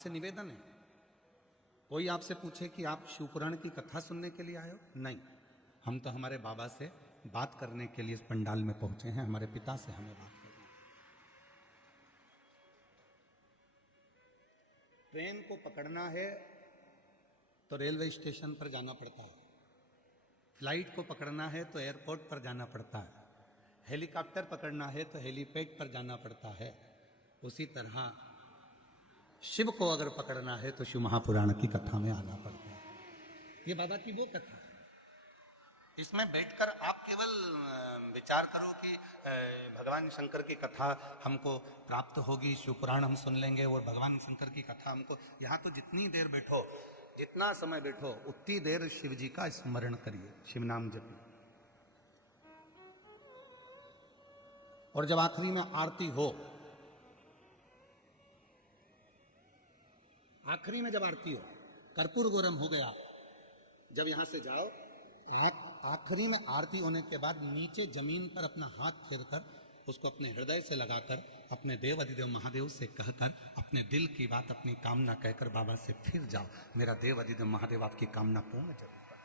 से निवेदन है, कोई आपसे पूछे कि आप शिवपुराण की कथा सुनने के लिए आए हो, नहीं, हम तो हमारे बाबा से बात करने के लिए इस पंडाल में पहुंचे हैं, हमारे पिता से हमें बात करनी है। ट्रेन को पकड़ना है तो रेलवे स्टेशन पर जाना पड़ता है, फ्लाइट को पकड़ना है तो एयरपोर्ट पर जाना पड़ता है, हेलीकॉप्टर पकड़ना है तो हेलीपैड पर जाना पड़ता है। उसी तरह शिव को अगर पकड़ना है तो शिव महापुराण की कथा में आना पड़ता है। ये बाबा की वो कथा है, इसमें बैठकर आप केवल विचार करो कि भगवान शंकर की कथा हमको प्राप्त होगी, शिवपुराण हम सुन लेंगे और भगवान शंकर की कथा हमको, यहाँ तो जितनी देर बैठो, जितना समय बैठो, उतनी देर शिव जी का स्मरण करिए, शिव नाम जपिए। और जब आखिरी में आरती हो, आखिरी में जब आरती हो, कर्पूर गौरम हो गया, जब यहां से जाओ, आप आखिरी में आरती होने के बाद नीचे जमीन पर अपना हाथ फेरकर उसको अपने हृदय से लगाकर अपने देव अधिदेव महादेव से कहकर अपने दिल की बात, अपनी कामना कहकर बाबा से फिर जाओ, मेरा देव अधिदेव महादेव आपकी कामना पूर्ण जरूर कर।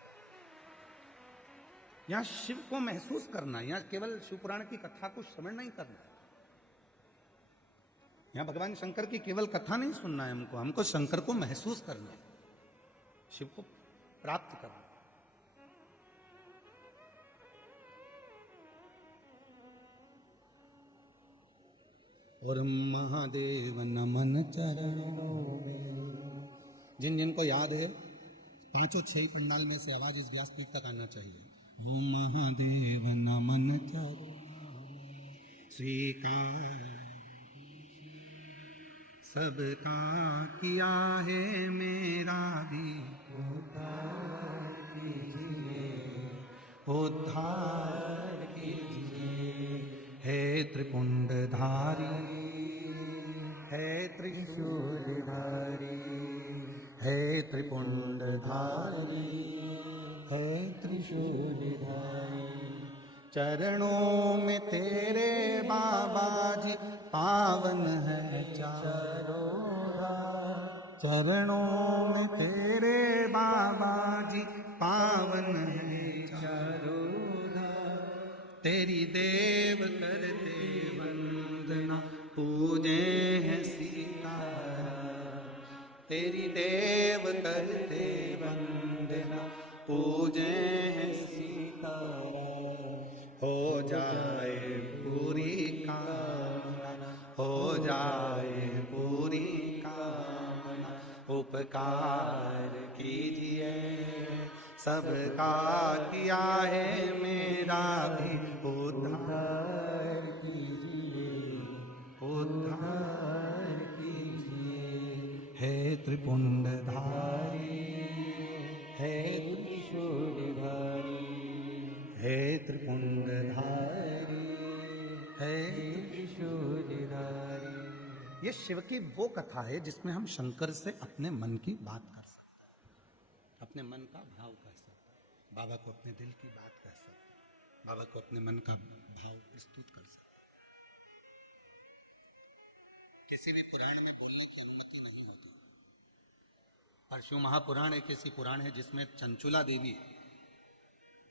यहां शिव को महसूस करना, यहां केवल शिवपुराण की कथा को श्रवण नहीं करना, यहां भगवान शंकर की केवल कथा नहीं सुनना है, हमको शंकर को महसूस करना है, शिव को प्राप्त करना। और महादेव नमन चरणों में, जिन जिनको याद है, पांचों छह पंडाल में से आवाज इस व्यासपीठ तक आना चाहिए। ओम महादेव नमन चरणों स्वीकार सबका किया है, मेरा भी उद्धार कीजिए, उद्धार कीजिए, हे त्रिपुंडधारी, हे त्रिशूलधारी, हे त्रिपुंडधारी, हे त्रिशूलधारी, चरणों में तेरे बाबा जी पावन है चारों धार, चरणों में तेरे बाबा जी पावन है चारों धार, तेरी देव करते वंदना पूजे हैं सीता, तेरी देव करते वंदना पूजे हैं सीता, हो जाए पूरी कामना, हो जाए पूरी कामना, उपकार कीजिए सबका किया है, मेरा भी उद्धार कीजिए, उद्धार कीजिए, हे त्रिपुंडधारी, हे त्रिशूलधारी, हे त्रिपुंडधारी, हे त्रिशूलधारी। ये शिव की वो कथा है जिसमें हम शंकर से अपने मन की बात कर सकते हैं, अपने मन का भाव कह सकते हैं, बाबा को अपने दिल की बात कह सकते हैं, बाबा को अपने मन का भाव प्रस्तुत कर सकते हैं। किसी भी पुराण में बोलने की अनुमति नहीं होती, पर शिव महापुराण एक ऐसी पुराण है जिसमें चंचुला देवी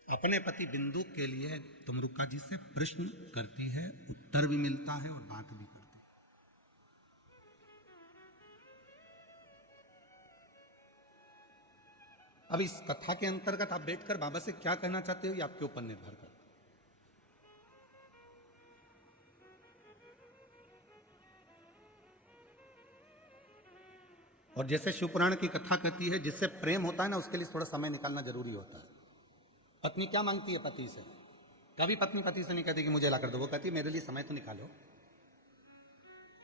अपने पति बिंदु के लिए तुमरुका जी से प्रश्न करती है, उत्तर भी मिलता है और बात भी करती है। अब इस कथा के अंतर्गत आप बैठकर बाबा से क्या कहना चाहते हो, ये आपके ऊपर निर्भर करता है। और जैसे शिवपुराण की कथा कहती है, जिससे प्रेम होता है ना, उसके लिए थोड़ा समय निकालना जरूरी होता है। पत्नी क्या मांगती है पति से? कभी पत्नी पति से नहीं कहती कि मुझे ला कर दो, वो कहती है मेरे लिए समय तो निकालो,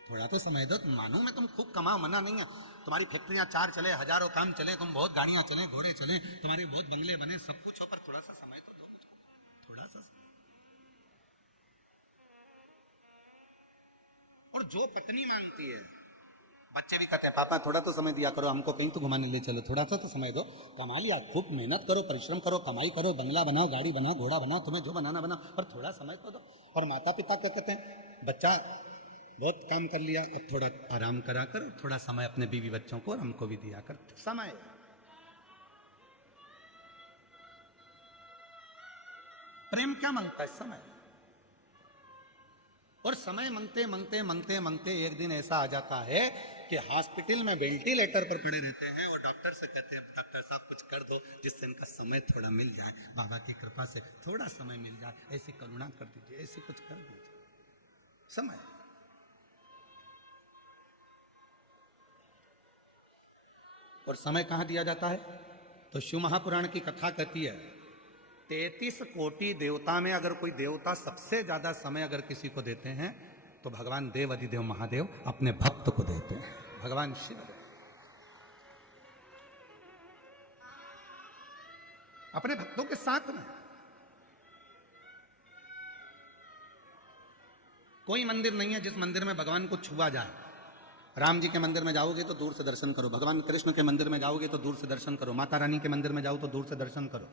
थोड़ा तो समय दो। मानो मैं तुम खूब कमाओ, मना नहीं है, तुम्हारी फैक्ट्रियां 4 चले, हजारों काम चले, तुम बहुत गाड़ियां चले, घोड़े चले, तुम्हारे बहुत बंगले बने, सब कुछ हो, पर थोड़ा सा समय तो दो, थोड़ा सा समय। और जो पत्नी मांगती है, बच्चे भी कहते हैं पापा थोड़ा तो समय दिया करो, हमको कहीं तो घुमाने ले चलो, थोड़ा सा तो समय दो, कमा लिया, खूब मेहनत करो, परिश्रम करो, कमाई करो, बंगला बनाओ, गाड़ी बनाओ, घोड़ा बनाओ, तुम्हें जो बनाना बनाओ, पर थोड़ा समय तो दो। और माता पिता क्या कहते हैं, बच्चा बहुत काम कर लिया, अब थोड़ा आराम करा कर, थोड़ा समय अपने बीवी बच्चों को और हमको भी दिया कर। समय, प्रेम क्या मांगता है? समय। और समय मांगते मांगते मांगते मांगते एक दिन ऐसा आ जाता है कि हॉस्पिटल में वेंटिलेटर पर पड़े रहते हैं और डॉक्टर से कहते हैं डॉक्टर साहब कुछ कर दो जिससे इनका समय थोड़ा मिल जाए, बाबा की कृपा से थोड़ा समय मिल जाए, ऐसी करुणा कर दीजिए, ऐसी कुछ कर दीजिए। समय। और समय कहां दिया जाता है? तो शिव महापुराण की कथा कहती है 33 कोटि देवता में अगर कोई देवता सबसे ज्यादा समय अगर किसी को देते हैं तो भगवान देव अधिदेव महादेव अपने भक्त को देते हैं, भगवान शिव अपने भक्तों के साथ में। कोई मंदिर नहीं है जिस मंदिर में भगवान को छुआ जाए। राम जी के मंदिर में जाओगे तो दूर से दर्शन करो, भगवान कृष्ण के मंदिर में जाओगे तो दूर से दर्शन करो, माता रानी के मंदिर में जाओ तो दूर से दर्शन करो,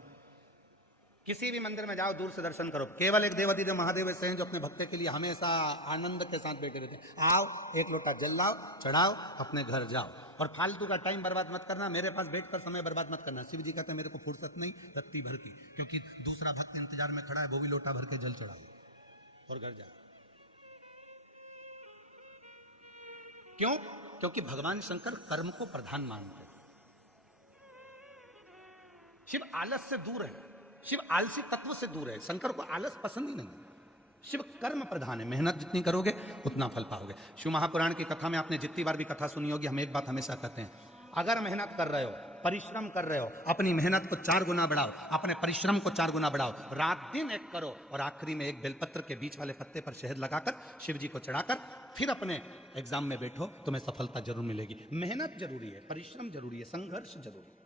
किसी भी मंदिर में जाओ दूर से दर्शन करो। केवल एक देव अधिदेव महादेव ऐसे हैं जो अपने भक्त के लिए हमेशा आनंद के साथ बैठे रहते हैं। आओ, एक लोटा जल लाओ, चढ़ाओ, अपने घर जाओ, और फालतू का टाइम बर्बाद मत करना, मेरे पास बैठकर समय बर्बाद मत करना। शिव जी कहते हैं मेरे को फुर्सत नहीं रत्ती भर की, क्योंकि दूसरा भक्त इंतजार में खड़ा है, वो भी लोटा भर के जल चढ़ाओ और घर जाओ। क्यों? क्योंकि भगवान शंकर कर्म को प्रधान मानते हैं। शिव आलस से दूर है, शिव आलसी तत्व से दूर है, शंकर को आलस पसंद ही नहीं। शिव कर्म प्रधान है, मेहनत जितनी करोगे उतना फल पाओगे। शिव महापुराण की कथा में आपने जितनी बार भी कथा सुनी होगी, हम एक बात हमेशा कहते हैं, अगर मेहनत कर रहे हो, परिश्रम कर रहे हो, अपनी मेहनत को 4 गुना बढ़ाओ, अपने परिश्रम को 4 गुना बढ़ाओ, रात दिन एक करो, और आखिरी में एक बेलपत्र के बीच वाले पत्ते पर शहद लगाकर शिव जी को चढ़ाकर फिर अपने एग्जाम में बैठो, तुम्हें सफलता जरूर मिलेगी। मेहनत जरूरी है, परिश्रम जरूरी है, संघर्ष जरूरी है।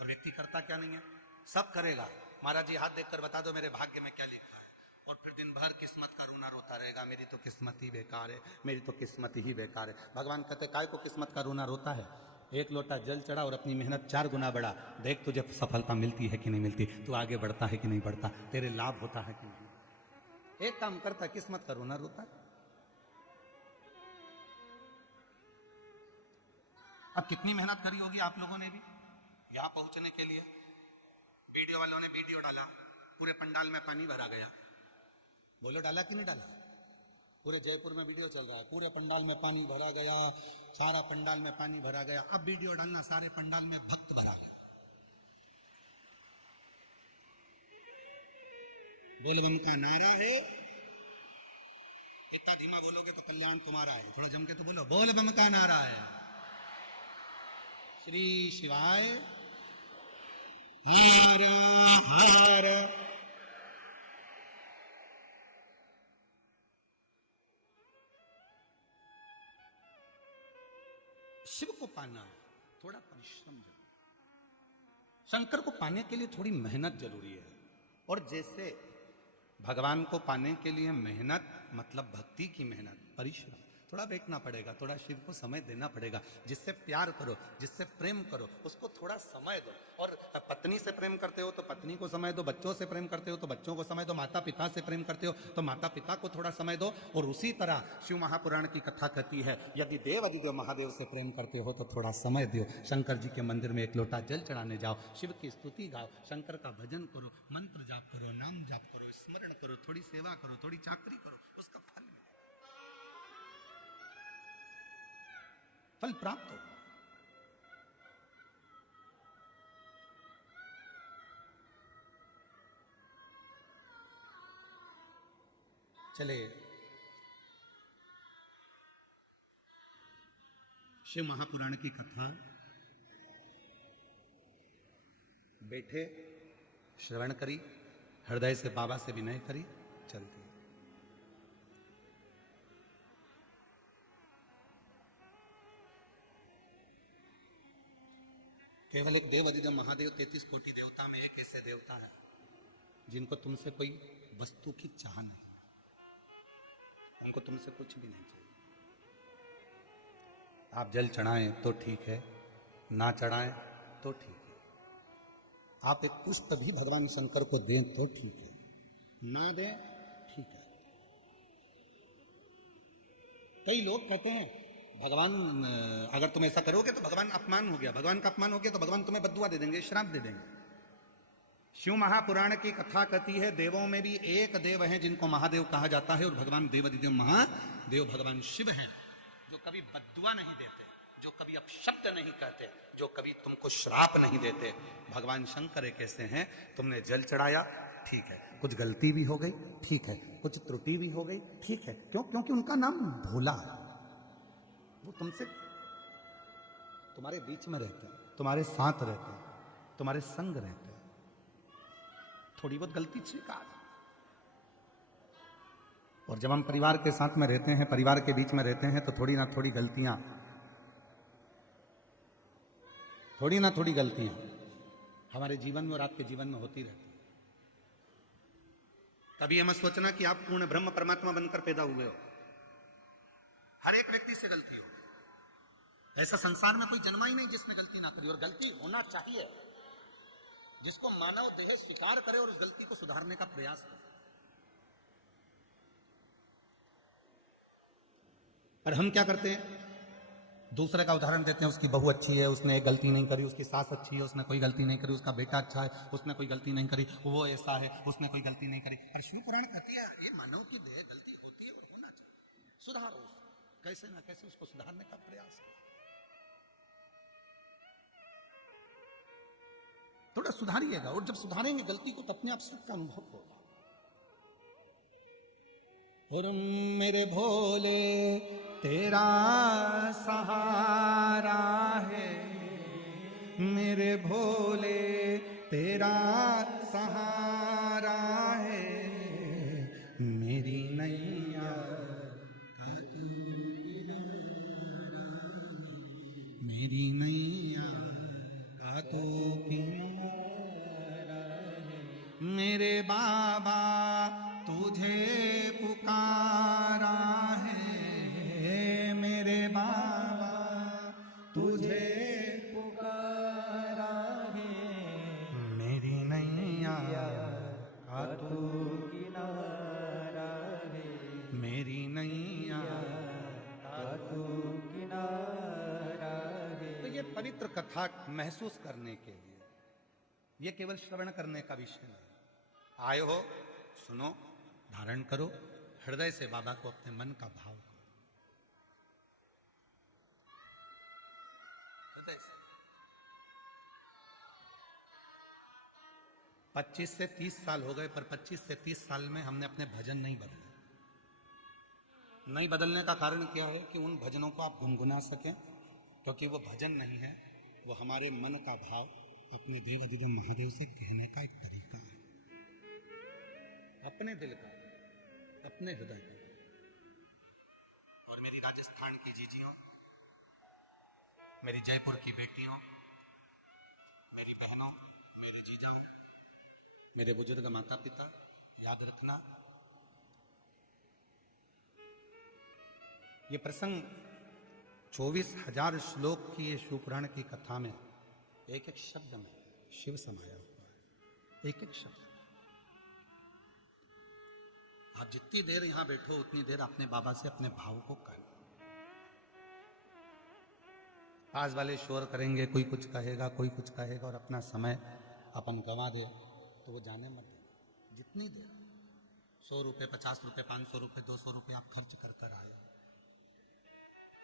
और व्यक्ति करता क्या नहीं है, सब करेगा। महाराज जी हाथ देखकर बता दो मेरे भाग्य में क्या लिखा है, और फिर दिन भर किस्मत का रोना रोता रहेगा, मेरी तो किस्मत ही बेकार है, मेरी तो किस्मत ही बेकार है। भगवान कहते काय को किस्मत का रोना रोता है? एक लोटा जल चढ़ा और अपनी मेहनत 4 गुना बढ़ा, देख तुझे सफलता मिलती है कि नहीं मिलती, तू आगे बढ़ता है कि नहीं बढ़ता, तेरे लाभ होता है कि नहीं। एक काम करता, किस्मत का रोना रोता है। अब कितनी मेहनत करी होगी आप लोगों ने भी यहां पहुंचने के लिए। वीडियो वालों ने वीडियो डाला, पूरे पंडाल में पानी भरा गया, बोलो डाला कि नहीं डाला? पूरे जयपुर में वीडियो चल रहा है, पूरे पंडाल में पानी भरा गया, सारा पंडाल में पानी भरा गया। अब वीडियो डालना, सारे पंडाल में भक्त भरा गया। बोल बम का नारा है, इतना धीमा बोलोगे तो कल्याण तुम्हारा है, थोड़ा जम के तो बोलो, बोल बम का नारा है। श्री शिवाय हर हर। शिव को पाना थोड़ा परिश्रम जरूरी, शंकर को पाने के लिए थोड़ी मेहनत जरूरी है। और जैसे भगवान को पाने के लिए मेहनत मतलब भक्ति की मेहनत, परिश्रम, थोड़ा बैठना पड़ेगा, थोड़ा शिव को समय देना पड़ेगा। जिससे प्यार करो, जिससे प्रेम करो, उसको थोड़ा समय दो। और पत्नी से प्रेम करते हो तो पत्नी को समय दो, बच्चों से प्रेम करते हो तो बच्चों को समय दो, माता पिता से प्रेम करते हो तो माता पिता को थोड़ा समय दो। और उसी तरह शिव महापुराण की कथा कहती है, यदि देव अधिदेव महादेव से प्रेम करते हो तो थोड़ा समय दो, शंकर जी के मंदिर में एक लोटा जल चढ़ाने जाओ, शिव की स्तुति गाओ, शंकर का भजन करो, मंत्र जाप करो, नाम जाप करो, स्मरण करो, थोड़ी सेवा करो, थोड़ी चाकरी करो, उसका फल प्राप्त हो। चले शिव महापुराण की कथा बैठे श्रवण करी, हृदय से बाबा से विनय करी, चलती। केवल एक देव अधिदेव महादेव 33 कोटि देवता में एक ऐसे देवता है जिनको तुमसे कोई वस्तु की चाह नहीं, उनको तुमसे कुछ भी नहीं चाहिए। आप जल चढ़ाएं तो ठीक है, ना चढ़ाएं तो ठीक है, आप एक पुष्प भी भगवान शंकर को दें तो ठीक है, ना दें ठीक है, कई लोग कहते हैं भगवान अगर तुम ऐसा करोगे तो भगवान अपमान हो गया, भगवान का अपमान हो गया तो भगवान तुम्हें बद्दुआ दे देंगे, श्राप दे देंगे। शिव महापुराण की कथा कहती है देवों में भी एक देव हैं जिनको महादेव कहा जाता है, और भगवान देवाधिदेव महादेव भगवान शिव हैं, जो कभी बद्दुआ नहीं देते, जो कभी अपशब्द नहीं कहते, जो कभी तुमको श्राप नहीं देते। भगवान शंकर एक ऐसे हैं, तुमने जल चढ़ाया ठीक है, कुछ गलती भी हो गई ठीक है, कुछ त्रुटि भी हो गई ठीक है, क्यों? क्योंकि उनका नाम भोला है, वो तुमसे तुम्हारे बीच में रहते हैं, तुम्हारे साथ रहते हैं, तुम्हारे संग रहते हैं। थोड़ी बहुत गलती स्वीकार, और जब हम परिवार के साथ में रहते हैं, परिवार के बीच में रहते हैं, तो थोड़ी ना थोड़ी गलतियां हमारे जीवन में और आपके जीवन में होती रहती है। कभी हमें सोचना कि आप पूर्ण ब्रह्म परमात्मा बनकर पैदा हुए हो, हर एक व्यक्ति से गलती हो, ऐसा संसार में कोई जन्मा ही नहीं जिसने गलती ना करी, और गलती होना चाहिए, जिसको मानव देह स्वीकार करे और उस गलती को सुधारने का प्रयास करे। पर हम क्या करते हैं, दूसरे का उदाहरण देते हैं, उसकी बहू अच्छी है, उसने एक गलती नहीं करी, उसकी सास अच्छी है, उसने कोई गलती नहीं करी, उसका बेटा अच्छा है, उसने कोई गलती नहीं करी, वो ऐसा है, उसने कोई गलती नहीं करी। पर शिव पुराण कहती है ये मानव की देह गलती होती है और होना चाहिए, सुधारो, कैसे ना कैसे उसको सुधारने का प्रयास करो, थोड़ा सुधारिएगा, और जब सुधारेंगे गलती को तो अपने आप सुख का अनुभव होगा। और मेरे भोले तेरा सहारा है, मेरे भोले तेरा सहारा है, मेरी नैया का तू किनारा, मेरी नैया का तू किनारा है, मेरे बाबा तुझे पुकारा है, मेरे बाबा तुझे पुकारा है, मेरी नैया का तू किनारा है, मेरी नैया का तू किनारा है। तो ये पवित्र कथा महसूस करने के लिए, ये केवल श्रवण करने का विषय नहीं। आए हो, सुनो, धारण करो, हृदय से बाबा को अपने मन का भाव करो, हृदय से। 25 से 30 साल हो गए, पर 25 से 30 साल में हमने अपने भजन नहीं बदले। नहीं बदलने का कारण क्या है कि उन भजनों को आप गुनगुना सकें, क्योंकि वो भजन नहीं है, वो हमारे मन का भाव अपने देवाधिदेव महादेव से कहने का एक तरीका है, अपने दिल का, अपने हृदय का। और मेरी राजस्थान की जीजियों, मेरी जयपुर की बेटियों, मेरी बहनों, मेरी जीजाओं, मेरे बुजुर्ग माता पिता, याद रखना ये प्रसंग 24,000 श्लोक की ये शिव पुराण की कथा में एक एक शब्द में शिव समाया हुआ है, एक एक शब्द। आप जितनी देर यहां बैठो उतनी देर अपने बाबा से अपने भाव को कहें। पास वाले शोर करेंगे, कोई कुछ कहेगा, कोई कुछ कहेगा, और अपना समय अपन गंवा दे तो वो जाने मत देना। जितनी देर 100 रुपये, 50 रुपये, 500 रुपये, 200 रुपये आप खर्च कर कर आए,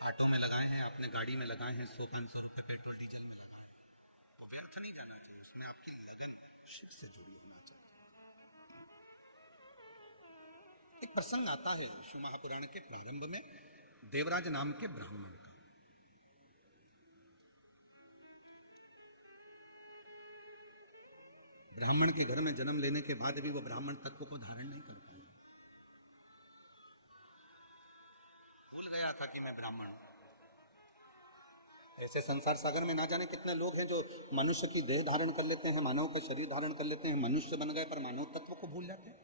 ऑटो में लगाए हैं, आपने गाड़ी में लगाए हैं, 100-500 रुपये पेट्रोल डीजल में लगाए, वो व्यर्थ नहीं जाना चाहिए, उसमें आपकी लगन शिव से जुड़ी होना चाहिए। एक प्रसंग आता है शिव महापुराण के प्रारंभ में, देवराज नाम के ब्राह्मण का। ब्राह्मण के घर में जन्म लेने के बाद भी वो ब्राह्मण तत्व को धारण नहीं कर पाया, भूल गया था कि मैं ब्राह्मण हूं। ऐसे संसार सागर में ना जाने कितने लोग हैं जो मनुष्य की देह धारण कर लेते हैं, मानव का शरीर धारण कर लेते हैं, मनुष्य बन गए, पर मानव तत्व को भूल जाते हैं,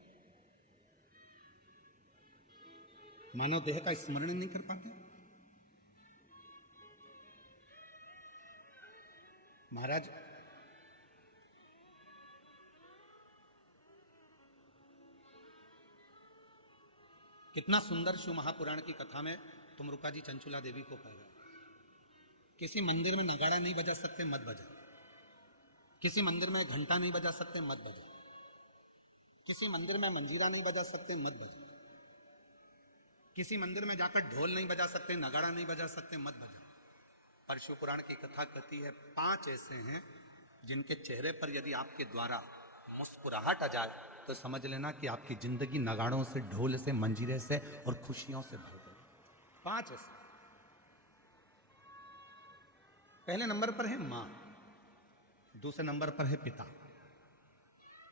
मानव देह का स्मरण नहीं कर पाते। महाराज कितना सुंदर शिव महापुराण की कथा में तुम रुका जी चंचुला देवी को कह रहे हो, किसी मंदिर में नगाड़ा नहीं बजा सकते, मत बजा। किसी मंदिर में घंटा नहीं बजा सकते, मत बजा। किसी मंदिर में मंजीरा नहीं बजा सकते, मत बजा। किसी मंदिर में जाकर ढोल नहीं बजा सकते, नगाड़ा नहीं बजा सकते, मत बजा। पर शिव पुराण की कथा कहती है 5 ऐसे हैं जिनके चेहरे पर यदि आपके द्वारा मुस्कुराहट आ जाए तो समझ लेना कि आपकी जिंदगी नगाड़ों से, ढोल से, मंजीरे से और खुशियों से भर गई। 5 ऐसे। पहले नंबर पर है मां, दूसरे नंबर पर है पिता,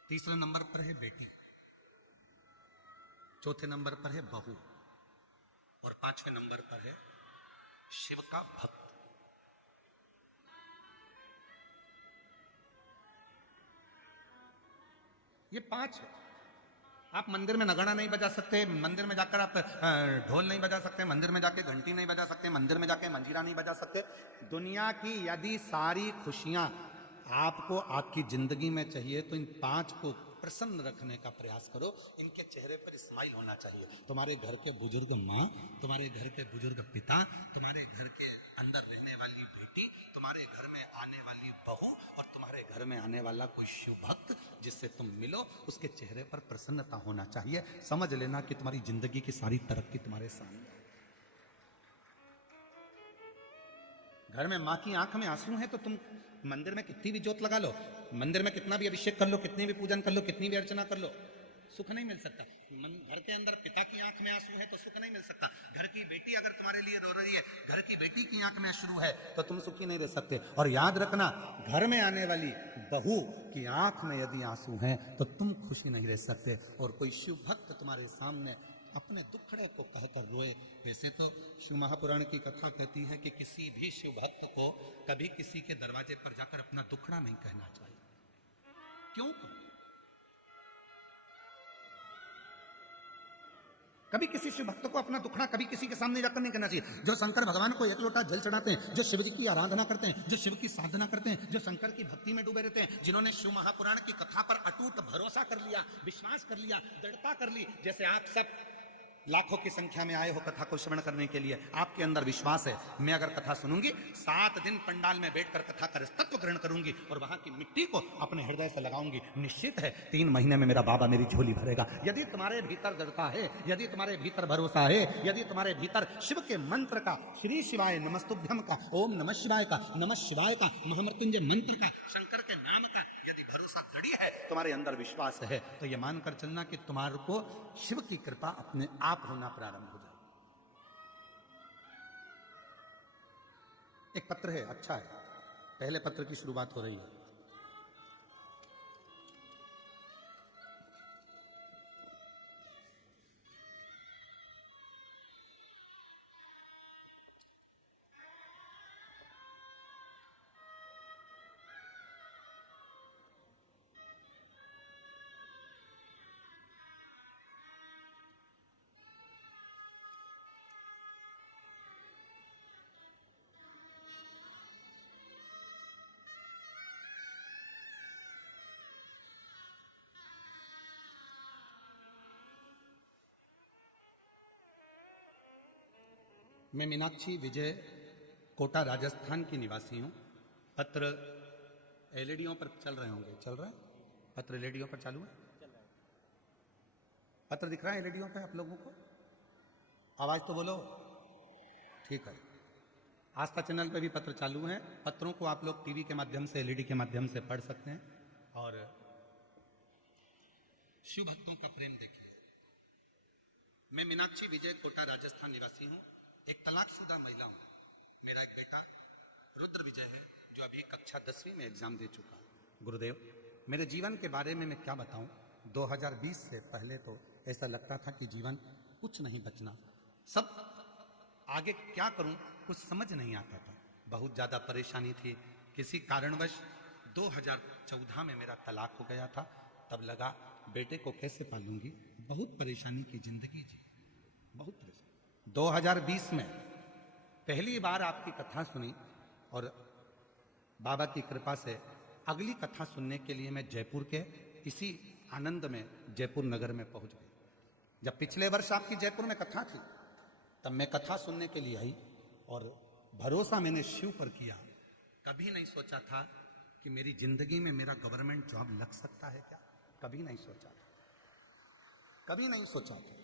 तीसरे नंबर पर है बेटी, चौथे नंबर पर है बहू और 5वें नंबर पर है शिव का भक्त। ये 5 है। आप मंदिर में नगाड़ा नहीं बजा सकते, मंदिर में जाकर आप ढोल नहीं बजा सकते, मंदिर में जाके घंटी नहीं बजा सकते, मंदिर में जाके मंजीरा नहीं बजा सकते। दुनिया की यदि सारी खुशियां आपको आपकी जिंदगी में चाहिए तो इन 5 को प्रसन्न रखने का प्रयास करो। इनके चेहरे पर स्माइल होना चाहिए। तुम्हारे घर के बुजुर्ग माँ, तुम्हारे घर के बुजुर्ग पिता, तुम्हारे घर के अंदर रहने वाली बेटी, तुम्हारे घर में आने वाली बहू और तुम्हारे घर में आने वाला कोई शिव भक्त जिससे तुम मिलो, उसके चेहरे पर प्रसन्नता होना चाहिए। समझ लेना कि तुम्हारी जिंदगी की सारी तरक्की तुम्हारे सामने। घर में माँ की आंख में आंसू है तो तुम मंदिर में कितनी भी जोत लगा लो, मंदिर में कितना भी अभिषेक कर लो, कितनी भी पूजन कर लो, कितनी भी अर्चना कर लो, सुख नहीं मिल सकता। घर के अंदर पिता की आंख में आंसू है तो सुख नहीं मिल सकता। घर की बेटी अगर तुम्हारे लिए रो रही है, घर की बेटी की आंख में अश्रु है तो तुम सुखी नहीं रह सकते। और याद रखना, घर में आने वाली बहू की आंख में यदि आंसू हैं तो तुम खुशी नहीं रह सकते। और कोई शिव भक्त तुम्हारे सामने अपने दुखड़े को कहकर रोए। वैसे तो शिव महापुराण की कथा कहती है कि किसी भी शिव भक्त को कभी किसी के दरवाजे पर जाकर अपना दुखड़ा नहीं कहना चाहिए। क्यों? कभी किसी शिव भक्त को अपना दुखड़ा कभी किसी के सामने जाकर नहीं कहना चाहिए। जो शंकर भगवान को एक लोटा जल चढ़ाते हैं, जो शिव जी की आराधना करते हैं, जो शिव की साधना करते हैं, जो शंकर की भक्ति में डूबे रहते हैं, जिन्होंने शिव महापुराण की कथा पर अटूट भरोसा कर लिया, विश्वास कर लिया, दृढ़ता कर ली, जैसे आप सब लाखों की संख्या में आए हो कथा को श्रवण करने के लिए, आपके अंदर विश्वास है मैं अगर कथा सुनूंगी 7 दिन पंडाल में बैठकर कथा का तत्व ग्रहण करूंगी और वहां की मिट्टी को अपने हृदय से लगाऊंगी, निश्चित है 3 महीने में मेरा बाबा मेरी झोली भरेगा। यदि तुम्हारे भीतर दृढ़ता है, यदि तुम्हारे भीतर भरोसा है, यदि तुम्हारे भीतर शिव के मंत्र का, श्री शिवाय नमस्तुभ्यम का, ओम नमः शिवाय का, नमः शिवाय का, महामृत्युंजय मंत्र का, शंकर के नाम का भरोसा खड़ी है, तुम्हारे अंदर विश्वास है, तो यह मानकर चलना कि तुम्हारे को शिव की कृपा अपने आप होना प्रारंभ हो जाए। एक पत्र है, अच्छा है, पहले पत्र की शुरुआत हो रही है। मैं मीनाक्षी विजय, कोटा राजस्थान की निवासी हूं। पत्र एलईडीओं पर चल रहे होंगे, चल रहा है पत्र, एलईडीओं पर चालू है, पत्र दिख रहा है एलईडीओं पे आप लोगों को? आवाज तो बोलो, ठीक है। आस्था चैनल पे भी पत्र चालू है। पत्रों को आप लोग टीवी के माध्यम से, एलईडी के माध्यम से पढ़ सकते हैं और शिव भक्तों का प्रेम देखिए। मैं मीनाक्षी विजय, कोटा राजस्थान निवासी हूं, एक तलाकशुदा महिला हूं। मेरा एक बेटा रुद्र विजय है जो अभी कक्षा 10वीं में एग्जाम दे चुका है। गुरुदेव, मेरे जीवन के बारे में मैं क्या बताऊं? 2020 से पहले तो ऐसा लगता था कि जीवन कुछ नहीं बचना, सब आगे क्या करूं कुछ समझ नहीं आता था, बहुत ज्यादा परेशानी थी। किसी कारणवश 2014 में मेरा तलाक हो गया था। तब लगा बेटे को कैसे पालूंगी, बहुत परेशानी की जिंदगी जी, बहुत परेशानी। 2020 में पहली बार आपकी कथा सुनी और बाबा की कृपा से अगली कथा सुनने के लिए मैं जयपुर के इसी आनंद में जयपुर नगर में पहुंच गई। जब पिछले वर्ष आपकी जयपुर में कथा थी तब मैं कथा सुनने के लिए आई और भरोसा मैंने शिव पर किया। कभी नहीं सोचा था कि मेरी जिंदगी में मेरा गवर्नमेंट जॉब लग सकता है क्या, कभी नहीं सोचा था, कभी नहीं सोचा था।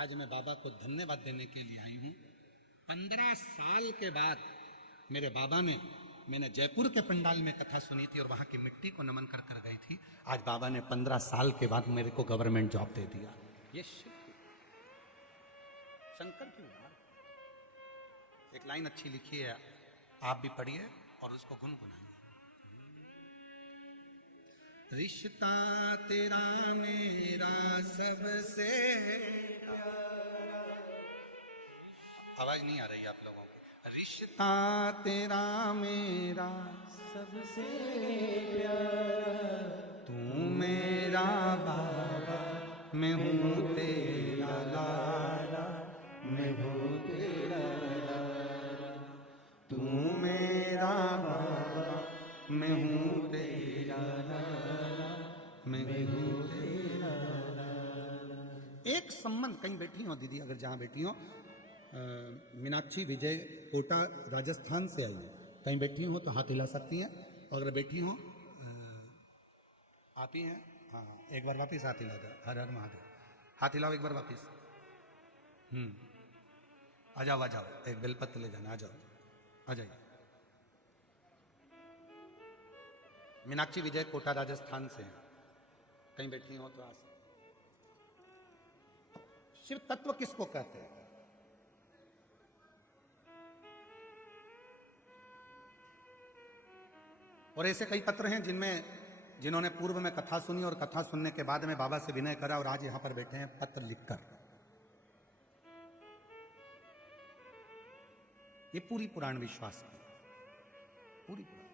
आज मैं बाबा को धन्यवाद देने के लिए आई हूं। 15 साल के बाद मेरे बाबा ने, मैंने जयपुर के पंडाल में कथा सुनी थी और वहां की मिट्टी को नमन कर कर गई थी। आज बाबा ने 15 साल के बाद मेरे को गवर्नमेंट जॉब दे दिया। ये शिव की, शंकर की बात। एक लाइन अच्छी लिखी है, आप भी पढ़िए और उसको गुनगुनाइए। रिश्ता तेरा मेरा सबसे, आवाज नहीं आ रही आप लोगों की। रिश्ता तेरा मेरा सबसे प्यारा, तू मेरा बाबा मैं हूँ तेरा लाला, मैं हूँ तेरा लाला, तू मेरा बाबा मैं हूँ तेरा लाला, मैं हूँ तेरा लाला। एक संबंध, कहीं बैठी हो दीदी, अगर जहाँ बैठी हो, मीनाक्षी विजय कोटा राजस्थान से आई है, कहीं बैठी हो तो हाथ हिला सकती हैं। और अगर बैठी हो आप ही हैं, हाँ एक बार वापिस हाथ हिला दो। हर हर महादेव, हाथ हिलाओ एक बार वापिस। आ जाओ आ जाओ, एक बेलपत्र ले जाना, आ जाओ आ जाइए। मीनाक्षी विजय कोटा राजस्थान से है, कहीं बैठी हो तो आ सकते। शिव तत्व किसको कहते हैं? और ऐसे कई पत्र हैं जिन्होंने पूर्व में कथा सुनी और कथा सुनने के बाद में बाबा से विनय करा और आज यहां पर बैठे हैं पत्र लिखकर। ये पूरी पुराण विश्वास की, पूरी पुराण।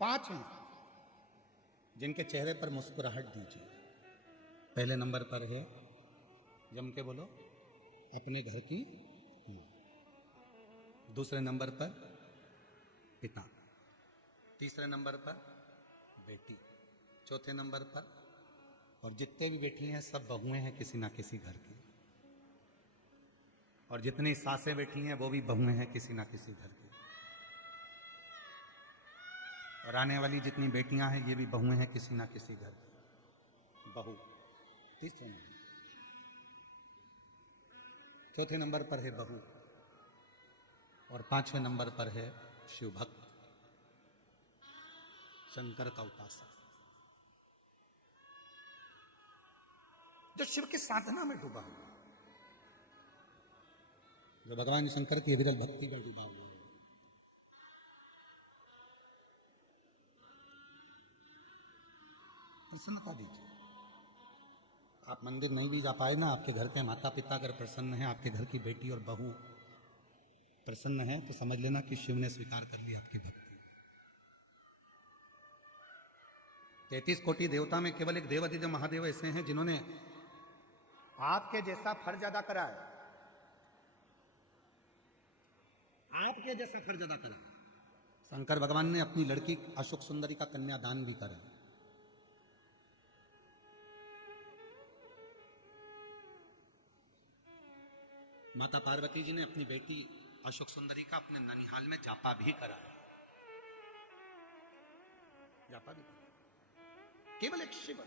5 हैं जिनके चेहरे पर मुस्कुराहट दीजिए। पहले नंबर पर है, जम के बोलो, अपने घर की मां। दूसरे नंबर पर पिता, तीसरे नंबर पर बेटी, चौथे नंबर पर, और जितने भी बैठी हैं सब बहुएं हैं किसी ना किसी घर की, और जितनी सासें बैठी हैं वो भी बहुएं हैं किसी ना किसी घर की, और आने वाली जितनी बेटियां हैं ये भी बहुएं हैं किसी ना किसी घर की। बहू तीसरे नंबर, चौथे नंबर पर है बहू, और 5वें नंबर पर है शिव भक्त, शंकर का उपासक, जो शिव की साधना में डूबा हुआ, जो भगवान शंकर की विरल भक्ति में डूबा हुआ है। प्रसन्नता दीजिए। आप मंदिर नहीं भी जा पाए ना, आपके घर के माता पिता अगर प्रसन्न है, आपके घर की बेटी और बहू प्रसन्न है, तो समझ लेना कि शिव ने स्वीकार कर ली आपकी भक्ति। 33 कोटि देवता में केवल एक देवाधिदेव महादेव ऐसे हैं जिन्होंने आपके जैसा फर्ज अदा करा है, आपके जैसा फर्ज अदा करा। शंकर भगवान ने अपनी लड़की अशोक सुंदरी का कन्यादान भी करा। माता पार्वती जी ने अपनी बेटी अशोक सुंदरी का अपने ननिहाल में जापा भी करा है, जापा भी करा। केवल एक शिव।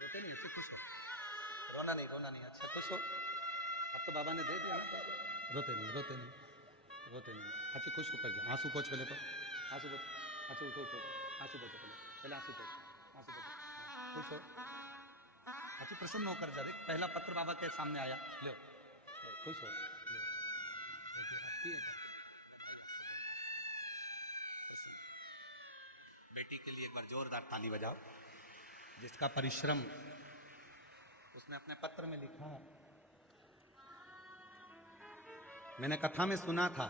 रोते नहीं, इसे खुश हो, रोना नहीं, रोना नहीं। अच्छा खुश हो, अब तो बाबा ने दे दिया ना, रोते नहीं, रोते नहीं, रोते नहीं। अच्छा खुश होकर जा, आंसू पोंछ पहले तो, आंसू पोंछ। अच्छा उठो उठो, आंसू पोंछो पहले आंसू पोंछ, आंसू पोंछ। खुश हो, अच्छा प्रसन्न होकर जा। देख पहला पत्र बाबा के सामने आया, लो खुश हो। बेटी के लिए एक बार जोरदार ताली बजाओ, जिसका परिश्रम उसने अपने पत्र में लिखा। मैंने कथा में सुना था,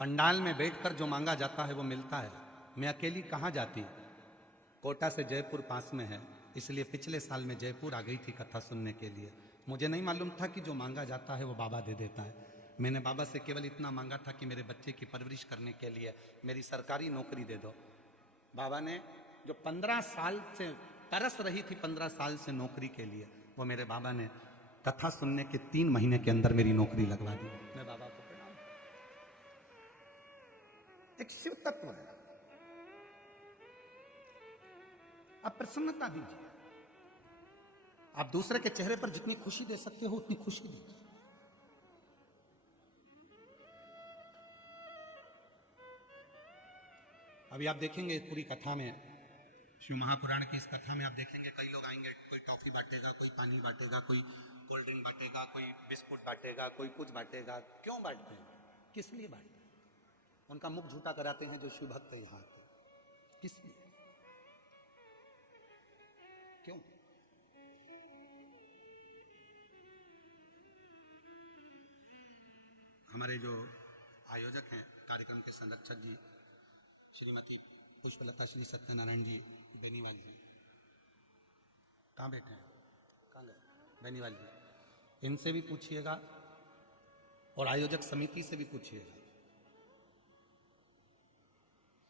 पंडाल में बैठकर जो मांगा जाता है वो मिलता है। मैं अकेली कहाँ जाती, कोटा से जयपुर पास में है, इसलिए पिछले साल में जयपुर आ गई थी कथा सुनने के लिए। मुझे नहीं मालूम था कि जो मांगा जाता है वो बाबा दे देता है। मैंने बाबा से केवल इतना मांगा था कि मेरे बच्चे की परवरिश करने के लिए मेरी सरकारी नौकरी दे दो। बाबा ने जो 15 साल से तरस रही थी, 15 साल से नौकरी के लिए, वो मेरे बाबा ने कथा सुनने के 3 महीने के अंदर मेरी नौकरी लगवा दी। मैं बाबा को प्रणाम। एक शिव तत्व है। आप प्रसन्नता दीजिए। आप दूसरे के चेहरे पर जितनी खुशी दे सकते हो उतनी खुशी दीजिए। अभी आप देखेंगे पूरी कथा में, शिव महापुराण की इस कथा में आप देखेंगे कई लोग आएंगे, कोई टॉफी बांटेगा, कोई पानी बांटेगा, कोई कोल्ड ड्रिंक बांटेगा, कोई बिस्कुट बांटेगा, कोई कुछ बांटेगा। क्यों बांटते हैं? किस लिए बांटते हैं? उनका मुख झूठा कराते हैं जो शिव भक्त यहां आते हैं। किस लिए? क्यों? हमारे जो आयोजक हैं, कार्यक्रम के संरक्षक जी, श्रीमती पुष्पलता, श्री सत्यनारायण जी, बेनीवाल जी, कहाँ बैठे हैं? कहाँ गए? बेनीवाल जी, इनसे भी पूछिएगा और आयोजक समिति से भी पूछिएगा।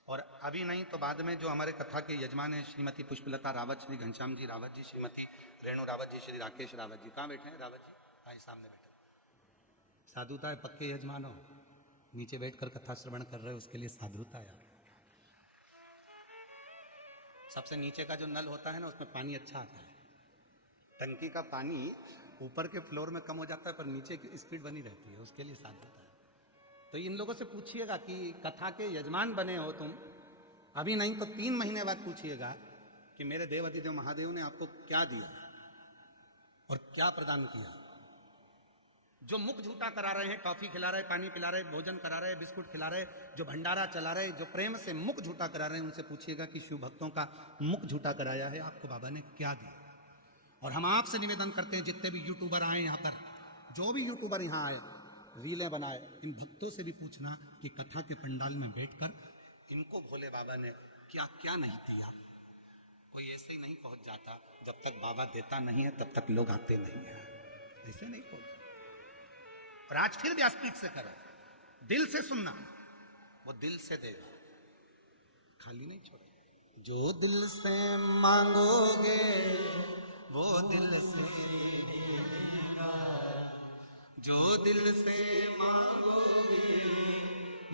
और अभी नहीं तो बाद में जो हमारे कथा के यजमान हैं, श्रीमती पुष्पलता रावत, श्री घनश्याम जी रावत जी, श्रीमती रेणु रावत जी, श्री राकेश रावत जी, कहाँ बैठे हैं रावत जी? भाई सामने बैठे। साधुता है, पक्के यजमान हो, नीचे बैठकर कथा श्रवण कर रहे हो, उसके लिए साधुता है। सबसे नीचे का जो नल होता है ना, उसमें पानी अच्छा आता है। टंकी का पानी ऊपर के फ्लोर में कम हो जाता है, पर नीचे की स्पीड बनी रहती है, उसके लिए साधुता है। तो इन लोगों से पूछिएगा कि कथा के यजमान बने हो तुम, अभी नहीं तो 3 महीने बाद पूछिएगा कि मेरे देवाधिदेव महादेव ने आपको क्या दिया और क्या प्रदान किया। जो मुख झूठा करा रहे हैं, टॉफी खिला रहे, पानी पिला रहे, भोजन करा रहे, बिस्कुट खिला रहे, जो भंडारा चला रहे, जो प्रेम से मुख झूठा करा रहे हैं, उनसे पूछिएगा कि शिव भक्तों का मुख झूठा कराया है आपको बाबा ने क्या दिया। और हम आपसे निवेदन करते हैं, जितने भी यूट्यूबर आए यहाँ पर, जो भी यूट्यूबर यहाँ आए, रीलें बनाए, इन भक्तों से भी पूछना कि कथा के पंडाल में बैठकर इनको भोले बाबा ने क्या क्या नहीं दिया। कोई ऐसे ही नहीं पहुंच जाता, जब तक बाबा देता नहीं है तब तक लोग आते नहीं है, ऐसे नहीं पहुंच। और आज फिर व्यासपीठ से करो, दिल से सुनना, वो दिल से देगा, खाली नहीं छोड़ेगा। जो दिल से मांगोगे वो दिल से देगा, जो दिल से मांगोगे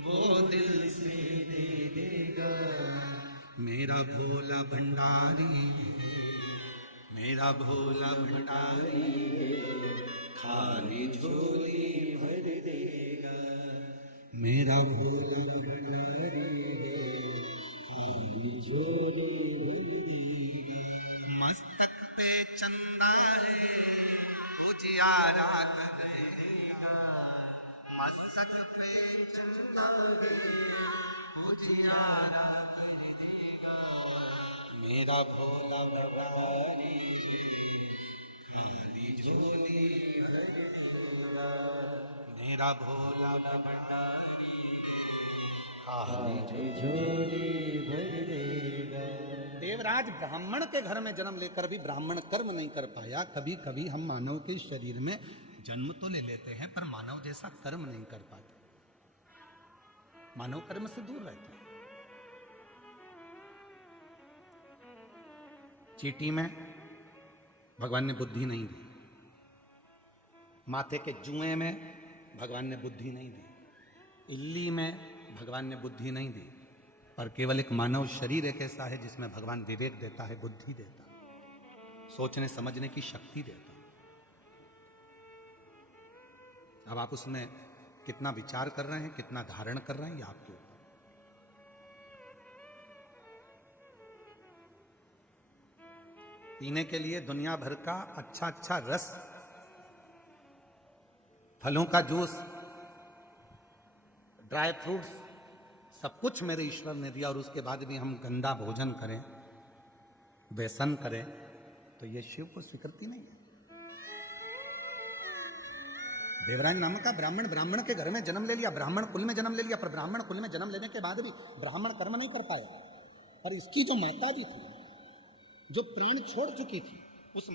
वो दिल से दे देगा। मेरा भोला भंडारी, मेरा भोला भंडारी, खाली झोली भर देगा। मेरा भोला भंडारी, खाली झोली भर देगा। मस्तक पे चंदा है, उजियारा करेगा। मस्तक पे चंदा है, उजियारा कर देगा। मेरा भोला भंडारी, खाली झोली भर देगा। मेरा भोला भंडारी, खाली झोली भर देगा। देवराज ब्राह्मण के घर में जन्म लेकर भी ब्राह्मण कर्म नहीं कर पाया। कभी कभी हम मानव के शरीर में जन्म तो ले लेते हैं, पर मानव जैसा कर्म नहीं कर पाते, मानव कर्म से दूर रहते हैं। चींटी में भगवान ने बुद्धि नहीं दी, माथे के जुएं में भगवान ने बुद्धि नहीं दी, इल्ली में भगवान ने बुद्धि नहीं दी, पर केवल एक मानव शरीर एक ऐसा है जिसमें भगवान विवेक देता है, बुद्धि देता है, सोचने समझने की शक्ति देता है। अब आप उसमें कितना विचार कर रहे हैं, कितना धारण कर रहे हैं, ये आपके ऊपर। पीने के लिए दुनिया भर का अच्छा अच्छा रस, फलों का जूस, ड्राई फ्रूट्स, सब कुछ मेरे ईश्वर ने दिया, और उसके बाद भी हम गंदा भोजन करें, व्यसन करें, तो ये शिव को स्वीकृति नहीं है। देवराज नामक का ब्राह्मण, ब्राह्मण के घर में जन्म ले लिया, ब्राह्मण कुल में जन्म ले लिया, पर ब्राह्मण कुल में जन्म लेने के बाद भी ब्राह्मण कर्म नहीं कर पाया। और इसकी जो माता जी थी, जो प्राण छोड़ चुकी थी, उस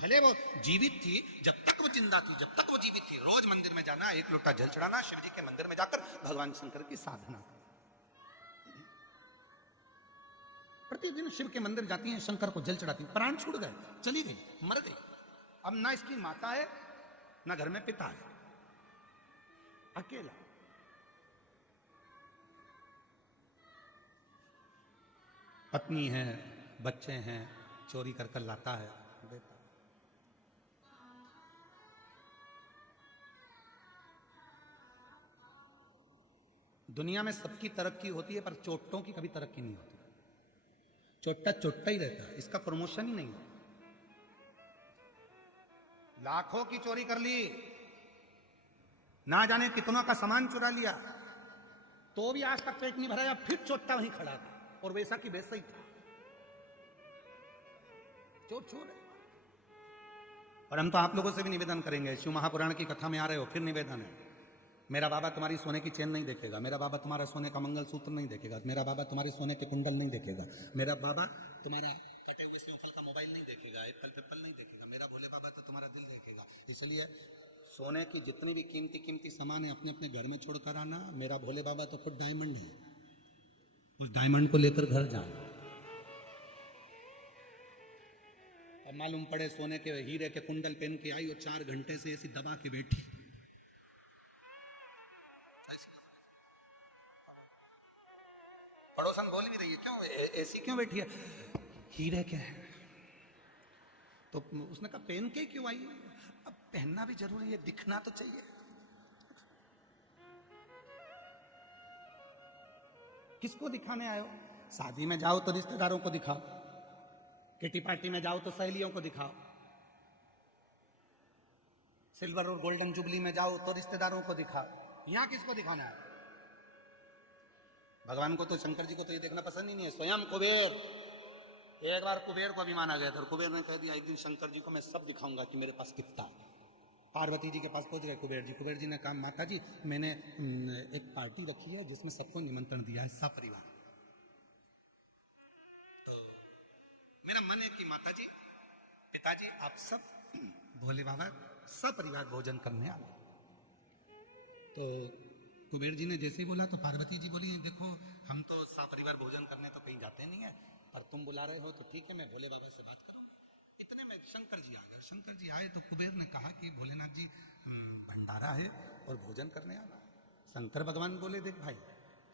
भले वो जीवित थी, जब तक वो जिंदा थी, जब तक वो जीवित थी, रोज मंदिर में जाना, एक लोटा जल चढ़ाना, शिव जी के मंदिर में जाकर भगवान शंकर की साधना। प्रतिदिन शिव के मंदिर जाती हैं, शंकर को जल चढ़ाती हैं, प्राण छूट गए, चली गई, मर गई। अब ना इसकी माता है ना घर में पिता है, अकेला। पत्नी है, बच्चे हैं, चोरी कर कर लाता है देता। दुनिया में सबकी तरक्की होती है, पर चोटों की कभी तरक्की नहीं होती। चोट्टा चोट्टा ही रहता है, इसका प्रमोशन ही नहीं है। लाखों की चोरी कर ली, ना जाने कितनों का सामान चुरा लिया, तो भी आज तक पेट नहीं भरा, फिर चोट्टा वहीं खड़ा था और वैसा की वैसा ही था। चोर चोर है। और हम तो आप लोगों से भी निवेदन करेंगे, शिव महापुराण की कथा में आ रहे हो, फिर निवेदन है, मेरा बाबा तुम्हारी सोने की चेन नहीं देखेगा, मेरा बाबा तुम्हारा सोने का मंगलसूत्र नहीं देखेगा, मेरा बाबा तुम्हारे सोने के कुंडल नहीं देखेगा, मेरा बाबा तुम्हारा कटे हुए सिंफल का मोबाइल नहीं देखेगा, एप्पल पेप्पल नहीं देखेगा, मेरा भोले बाबा तो तुम्हारा दिल देखेगा। इसलिए सोने की जितनी भी कीमती कीमती सामान है अपने अपने घर में छोड़कर आना। मेरा भोले बाबा तो खुद डायमंड है, उस डायमंड को लेकर घर जाना। अब मालूम पड़े सोने के हीरे के कुंडल पहन के आई और 4 घंटे से ऐसी दबा के बैठी, पड़ोसन बोल भी रही है, क्यों ऐसी क्यों बैठी है, हीरे के हैं। तो उसने कहा पहन के क्यों आई? अब पहनना भी जरूरी है, दिखना तो चाहिए। किसको दिखाने आए हो? शादी में जाओ तो रिश्तेदारों को दिखाओ, किटी पार्टी में जाओ तो सहेलियों को दिखाओ, सिल्वर और गोल्डन जुबली में जाओ तो रिश्तेदारों को दिखाओ। यहां किसको दिखाना है? भगवान को तो, शंकर जी को तो ये देखना पसंद ही नहीं है। स्वयं कुबेर, एक बार कुबेर को अभिमान आ गया था, कुबेर ने कह दिया एक दिन शंकर जी को मैं सब दिखाऊंगा कि मेरे पास कितना। पार्वती जी के पास पहुंच गए कुबेर जी। कुबेर जी ने कहा माता जी मैंने एक पार्टी रखी है जिसमें सबको निमंत्रण दिया है, सब परिवार। तो मेरा मन है कि माता जी, पिताजी, आप सब भोले बाबा सब परिवार भोजन करने आ। तो कुबेर जी ने जैसे ही बोला तो पार्वती जी बोली देखो हम तो सपरिवार भोजन करने तो कहीं जाते नहीं है, पर तुम बुला रहे हो तो ठीक है, मैं भोले बाबा से बात करूंगा। इतने में शंकर जी आ गए। शंकर जी आए तो कुबेर ने कहा कि भोलेनाथ जी भंडारा है और भोजन करने आना। शंकर भगवान बोले देख भाई,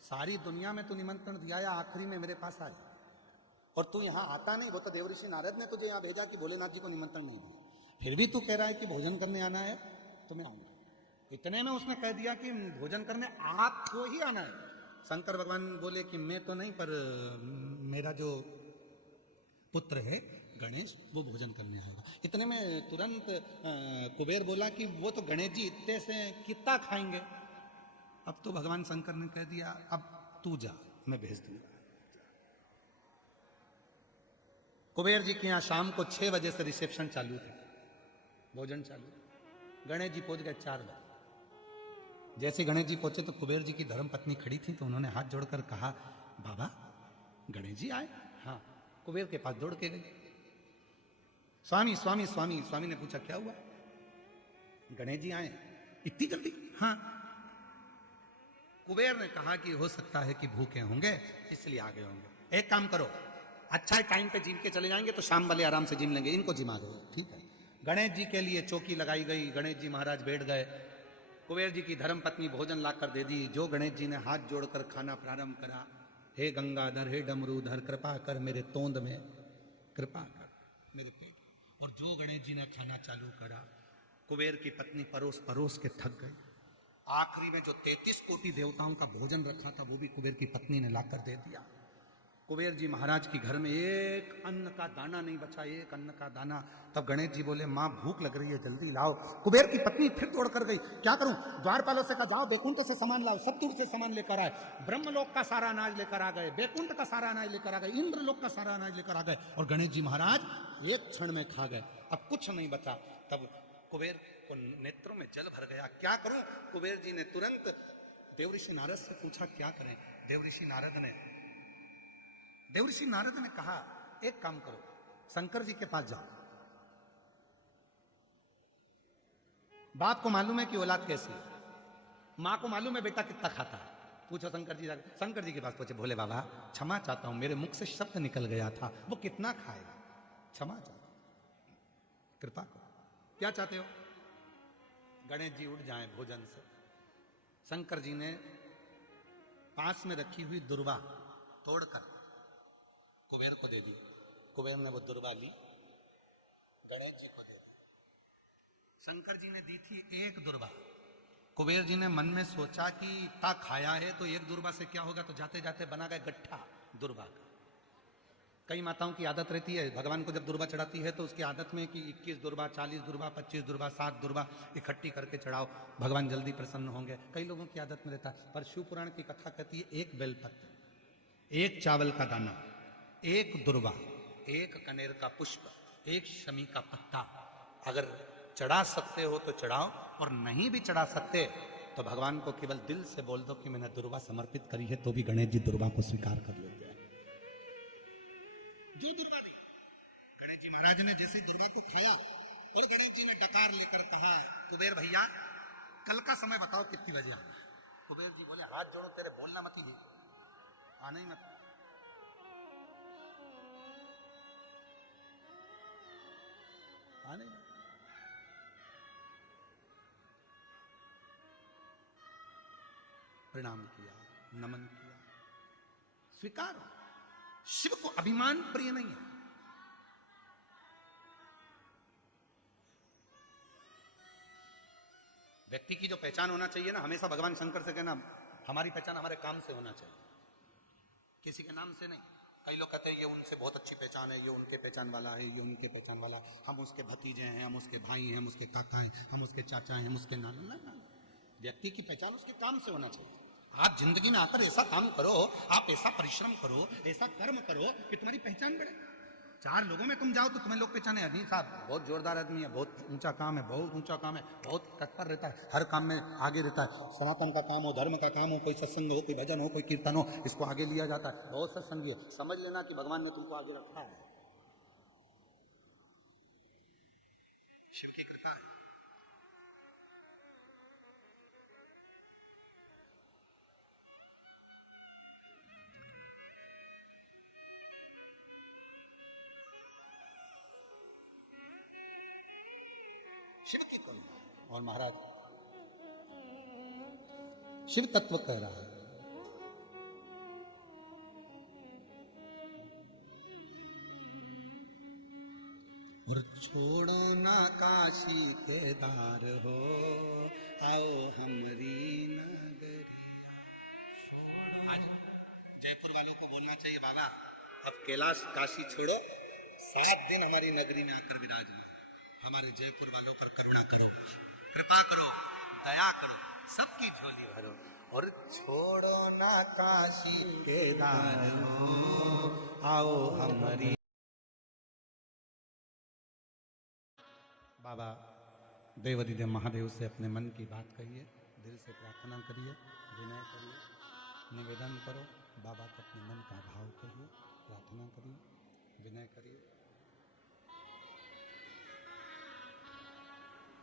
सारी दुनिया में तू निमंत्रण दिया है, आखिरी में मेरे पास आया और तू यहाँ आता नहीं। वो तो देवऋषि नारद ने तुझे यहाँ भेजा कि भोलेनाथ जी को निमंत्रण नहीं दिया, फिर भी तू कह रहा है कि भोजन करने आना है तो मैं आऊंगा। इतने में उसने कह दिया कि भोजन करने आपको ही आना है। शंकर भगवान बोले कि मैं तो नहीं, पर मेरा जो पुत्र है गणेश वो भोजन करने आएगा। इतने में तुरंत कुबेर बोला कि वो तो गणेश जी इतने से कितना खाएंगे। अब तो भगवान शंकर ने कह दिया अब तू जा, मैं भेज दूंगा। कुबेर जी के यहाँ शाम को 6 बजे से रिसेप्शन चालू थे, भोजन चालू। गणेश जी पहुंच गए 4 बजे। जैसे गणेश जी पहुंचे तो कुबेर जी की धर्म पत्नी खड़ी थी, तो उन्होंने हाथ जोड़कर कहा बाबा गणेश जी आए? हाँ। कुबेर के पास दौड़ के गई, स्वामी स्वामी स्वामी। स्वामी ने पूछा क्या हुआ? गणेश जी आए इतनी जल्दी? हाँ। कुबेर ने कहा कि हो सकता है कि भूखे होंगे इसलिए आ गए होंगे। एक काम करो, अच्छा टाइम पे जिम के चले जाएंगे तो शाम वाले आराम से जिम लेंगे, इनको जिमा दो। ठीक है। गणेश जी के लिए चौकी लगाई गई, गणेश जी महाराज बैठ गए। कुबेर जी की धर्म पत्नी भोजन लाकर दे दी। जो गणेश जी ने हाथ जोड़कर खाना प्रारंभ करा, हे गंगाधर, हे डमरूधर, कृपा कर मेरे तोंद में, कृपा कर मेरे पेट। और जो गणेश जी ने खाना चालू करा, कुबेर की पत्नी परोस परोस के थक गई। आखिरी में जो 33 कोटि देवताओं का भोजन रखा था वो भी कुबेर की पत्नी ने लाकर दे दिया। कुबेर जी महाराज की घर में एक अन्न का दाना नहीं बचा, एक अन्न का दाना। तब गणेश जी बोले माँ भूख लग रही है, जल्दी लाओ। कुबेर की पत्नी फिर दौड़ कर गई, क्या करूं? द्वारपालों से कहा जाओ बैकुंठ से सामान लाओ, सब दूर से सामान लेकर आए। ब्रह्मलोक का सारा अनाज लेकर आ गए, बैकुंठ का सारा अनाज लेकर आ गए, इंद्रलोक का सारा अनाज लेकर आ गए, और गणेश जी महाराज एक क्षण में खा गए। अब कुछ नहीं बचा। तब कुबेर को नेत्रों में जल भर गया, क्या करूं? कुबेर जी ने तुरंत देवऋषि नारद से पूछा क्या करें? देवऋषि नारद ने कहा एक काम करो, शंकर जी के पास जाओ। बाप को मालूम है कि औलाद कैसी है, मां को मालूम है बेटा कितना खाता है, पूछो शंकर जी जाकर, शंकर जी के पास पूछे, भोले बाबा क्षमा चाहता हूं, मेरे मुख से शब्द निकल गया था, वो कितना खाएगा, क्षमा चाहता हूं, कृपा करो। क्या चाहते हो? गणेश जी उठ जाएं भोजन से। शंकर जी ने पास में रखी हुई दुर्वा तोड़कर कुबेर को दे दी। कुबेर ने वो दुर्वा ली, गणेश जी को दे दी। शंकर जी ने दी थी एक दुर्वा। कुबेर जी ने मन में सोचा कि इतना खाया है तो एक दुर्वा से क्या होगा, तो जाते जाते बना गया गट्ठा दुर्वा का। कई माताओं की आदत रहती है, भगवान को जब दुर्वा चढ़ाती है तो उसकी आदत में कि 21 दुर्वा, 40 दुर्वा, 25 दुर्वा, 7 दुर्वा इकट्ठी करके चढ़ाओ, भगवान जल्दी प्रसन्न होंगे। कई लोगों की आदत में रहता है। पर शिव पुराण की कथा कहती है, एक बेलपत्र, एक चावल का दाना, एक दुर्वा, एक कनेर का पुष्प, एक शमी का पत्ता अगर चढ़ा सकते हो तो चढ़ाओ, और नहीं भी चढ़ा सकते तो भगवान को केवल दिल से बोल दो कि मैंने दुर्वा समर्पित करी है, तो भी गणेश जी दुर्वा को स्वीकार कर लेते हैं। जो दुर्वा दी, गणेश जी महाराज ने जैसे दुर्वा को खाया और गणेश जी ने डकार लेकर कहा, कुबेर भैया कल का समय बताओ कितनी बजे आना। कुबेर जी बोले, हाथ जोड़ो, तेरे बोलना मत ही, आना ही मत, आने ही मत। प्रणाम किया, नमन किया, स्वीकार हो। शिव को अभिमान प्रिय नहीं है। व्यक्ति की जो पहचान होना चाहिए ना, हमेशा भगवान शंकर से कहना, हमारी पहचान हमारे काम से होना चाहिए, किसी के नाम से नहीं। कई लोग कहते हैं ये उनसे बहुत अच्छी पहचान है, ये उनके पहचान वाला है, ये उनके पहचान वाला, हम उसके भतीजे हैं, हम उसके भाई हैं, हम उसके काका हैं, हम उसके चाचा हैं, हम उसके नाना। ना, ना। व्यक्ति की पहचान उसके काम से होना चाहिए। आप जिंदगी में आकर ऐसा काम करो, आप ऐसा परिश्रम करो, ऐसा कर्म करो कि तुम्हारी पहचान बढ़े। 4 लोगों में तुम जाओ तो तुम्हें लोग पहचाने, अभी साहब बहुत जोरदार आदमी है, बहुत ऊंचा काम है, बहुत ऊंचा काम है, बहुत तत्पर रहता है, हर काम में आगे रहता है। सनातन का काम हो, धर्म का काम हो, कोई सत्संग हो, कोई भजन हो, कोई कीर्तन हो, इसको आगे लिया जाता है, बहुत सत्संगी है। समझ लेना कि भगवान ने तुमको आगे रखा है, शिव की कृपा है। शिव की कृपा। और महाराज शिव तत्व कह रहा है, और छोड़ो ना काशी केदार हो, आओ हमरी नगरिया। आज जयपुर वालों को बोलना चाहिए, बाबा अब कैलाश काशी छोड़ो, 7 दिन हमारी नगरी में आकर विराजमान, हमारे जयपुर वालों पर करुणा करो, कृपा करो, दया करो, सबकी झोली भरो, और छोड़ो ना काशी केदार हो, आओ हमारी। बाबा देवाधिदेव महादेव से अपने मन की बात कहिए, दिल से प्रार्थना करिए, विनय करिए, निवेदन करो, बाबा को अपने मन का भाव कहिए, प्रार्थना करिए, विनय करिए।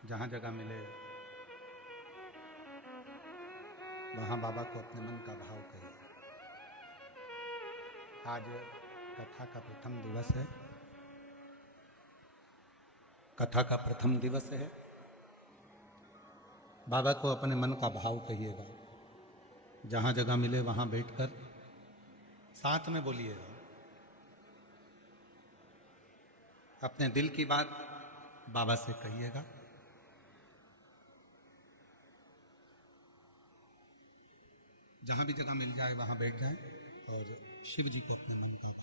जहाँ जगह मिले वहाँ बाबा को अपने मन का भाव कहिए। आज कथा का प्रथम दिवस है, कथा का प्रथम दिवस है। बाबा को अपने मन का भाव कहिएगा, जहाँ जगह मिले वहाँ बैठकर साथ में बोलिएगा, अपने दिल की बात बाबा से कहिएगा। जहाँ भी जगह मिल जाए वहाँ बैठ जाए और शिव जी को अपने मन का भाव।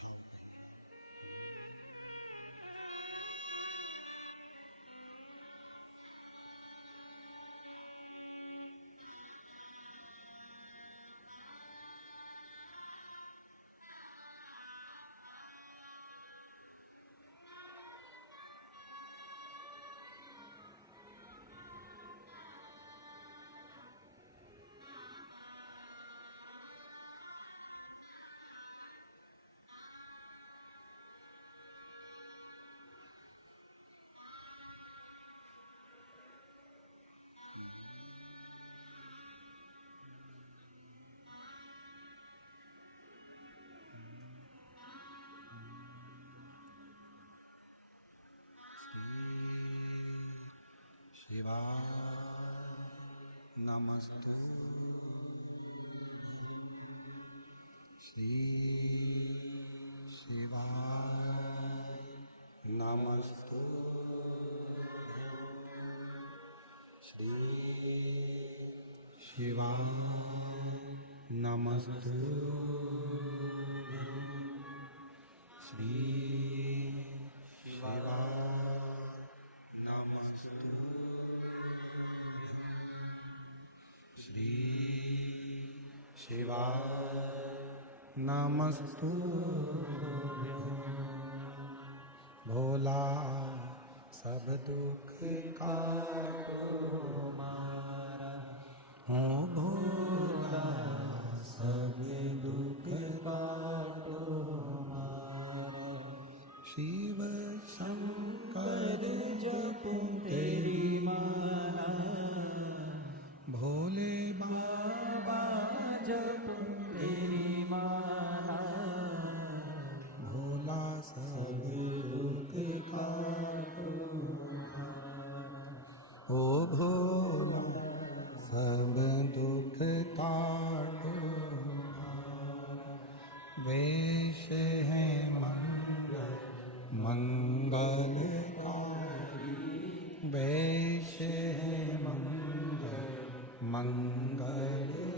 शिवाय नमस्तु श्री शिवाय नमस्तु श्री शिवाय नमस्तु श्री शिवाय नमस्तु श्री शिवाय नमस्तु भोला सब दुख काटो मारा हो भोला सब दुख काटो मारा शिव शंकर जपो तेरी माला भोले बाबा जपो तेरी माला भोला सब दुख काटो ओ भोला सब दुख काटो वेश है मंगलकारी वेश है मंगलकारी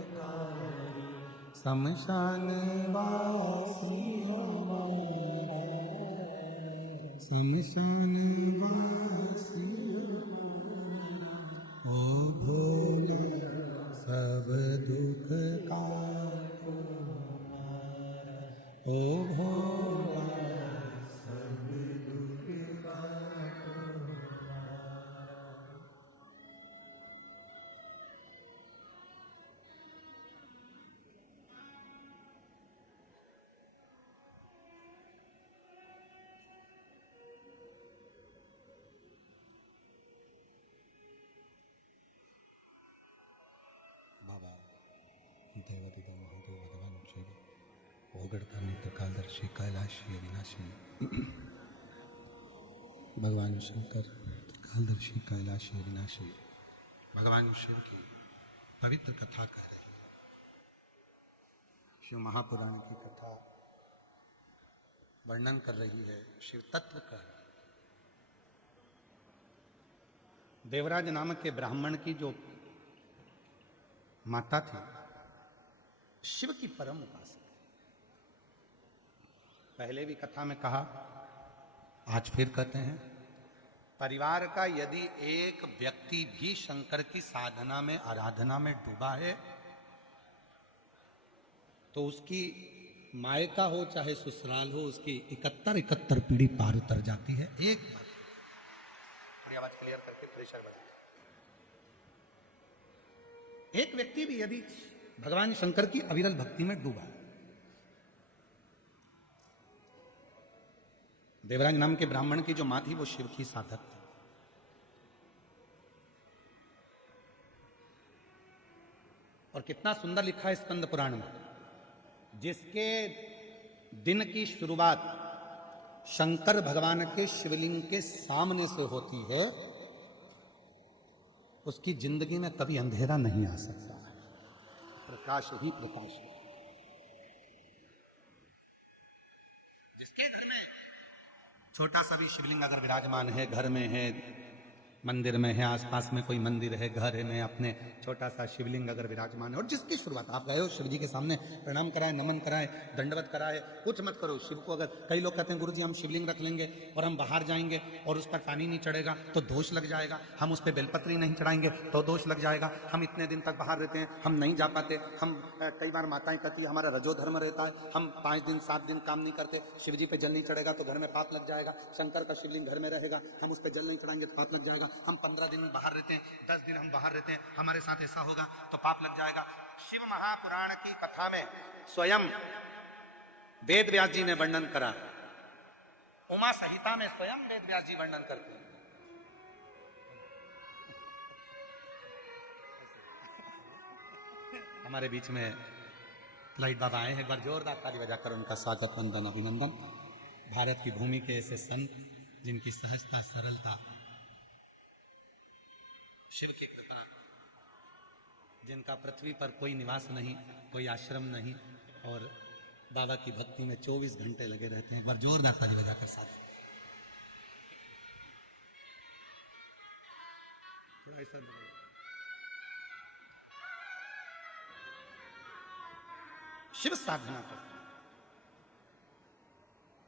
शमशान वासी शमशान वासी ओ भोले सब दुख काटो ओ भोला सब दुख काटो बाबा देवादिदेव महादेव भगवान शिव ओगड़ता नित्य कालदर्शी कैलाशी अविनाशी भगवान शंकर कालदर्शी कैलाशी अविनाशी भगवान शिव की पवित्र कथा कह रही है। शिव महापुराण की कथा वर्णन कर रही है, शिव तत्व कह रही है। देवराज नामक के ब्राह्मण की जो माता थी शिव की परम उपासक। पहले भी कथा में कहा, आज फिर कहते हैं, परिवार का यदि एक व्यक्ति भी शंकर की साधना में आराधना में डूबा है तो उसकी मायका हो चाहे ससुराल हो, उसकी 71 पीढ़ी पार उतर जाती है। एक बात थोड़ी आवाज क्लियर करके प्रेशर बढ़ा। एक व्यक्ति भी यदि भगवान शंकर की अविरल भक्ति में डूबा, देवराज नाम के ब्राह्मण की जो मां थी वो शिव की साधक थी। और कितना सुंदर लिखा है स्कंद पुराण में, जिसके दिन की शुरुआत शंकर भगवान के शिवलिंग के सामने से होती है, उसकी जिंदगी में कभी अंधेरा नहीं आ सकता। प्रकाश ही प्रकाश है। जिसके घर में छोटा सा भी शिवलिंग अगर विराजमान है, घर में है, मंदिर में है, आसपास में कोई मंदिर है, घर में अपने छोटा सा शिवलिंग अगर विराजमान है, और जिसकी शुरुआत आप गए हो शिव जी के सामने प्रणाम कराए, नमन कराए, दंडवत कराए, कुछ मत करो शिव को। अगर कई लोग कहते हैं गुरुजी हम शिवलिंग रख लेंगे और हम बाहर जाएंगे और उस पर पानी नहीं चढ़ेगा तो दोष लग जाएगा, हम उस पर बेलपत्री नहीं चढ़ाएंगे तो दोष लग जाएगा, हम इतने दिन तक बाहर रहते हैं, हम नहीं जा पाते, हम कई बार माताएं कहती है हमारा रजोधर्म रहता है, हम 5 दिन 7 दिन काम नहीं करते, शिव जी पे जल नहीं चढ़ेगा तो घर में पाप लग जाएगा, शंकर का शिवलिंग घर में रहेगा, हम उस पर जल नहीं चढ़ाएंगे तो पाप लग जाएगा, हम 15 दिन बाहर रहते हैं, 10 दिन हम बाहर रहते हैं, हमारे साथ ऐसा होगा तो पाप लग जाएगा। शिव महापुराण की कथा में स्वयं वेद व्यास जी ने वर्णन करा, उमा संहिता में स्वयं वेद व्यास जी वर्णन करते हैं। हमारे बीच में लाइट बाबा आए हैं, एक बार जोरदार ताली बजाकर उनका स्वागत, वंदन, अभिनंदन। भारत की भूमि के ऐसे संत जिनकी सहजता, सरलता शिव की कृपा, जिनका पृथ्वी पर कोई निवास नहीं, कोई आश्रम नहीं, और बाबा की भक्ति में 24 घंटे लगे रहते हैं। एक बार जोरदार ताली बजाकर साथ। ऐसा शिव साधना करते हैं।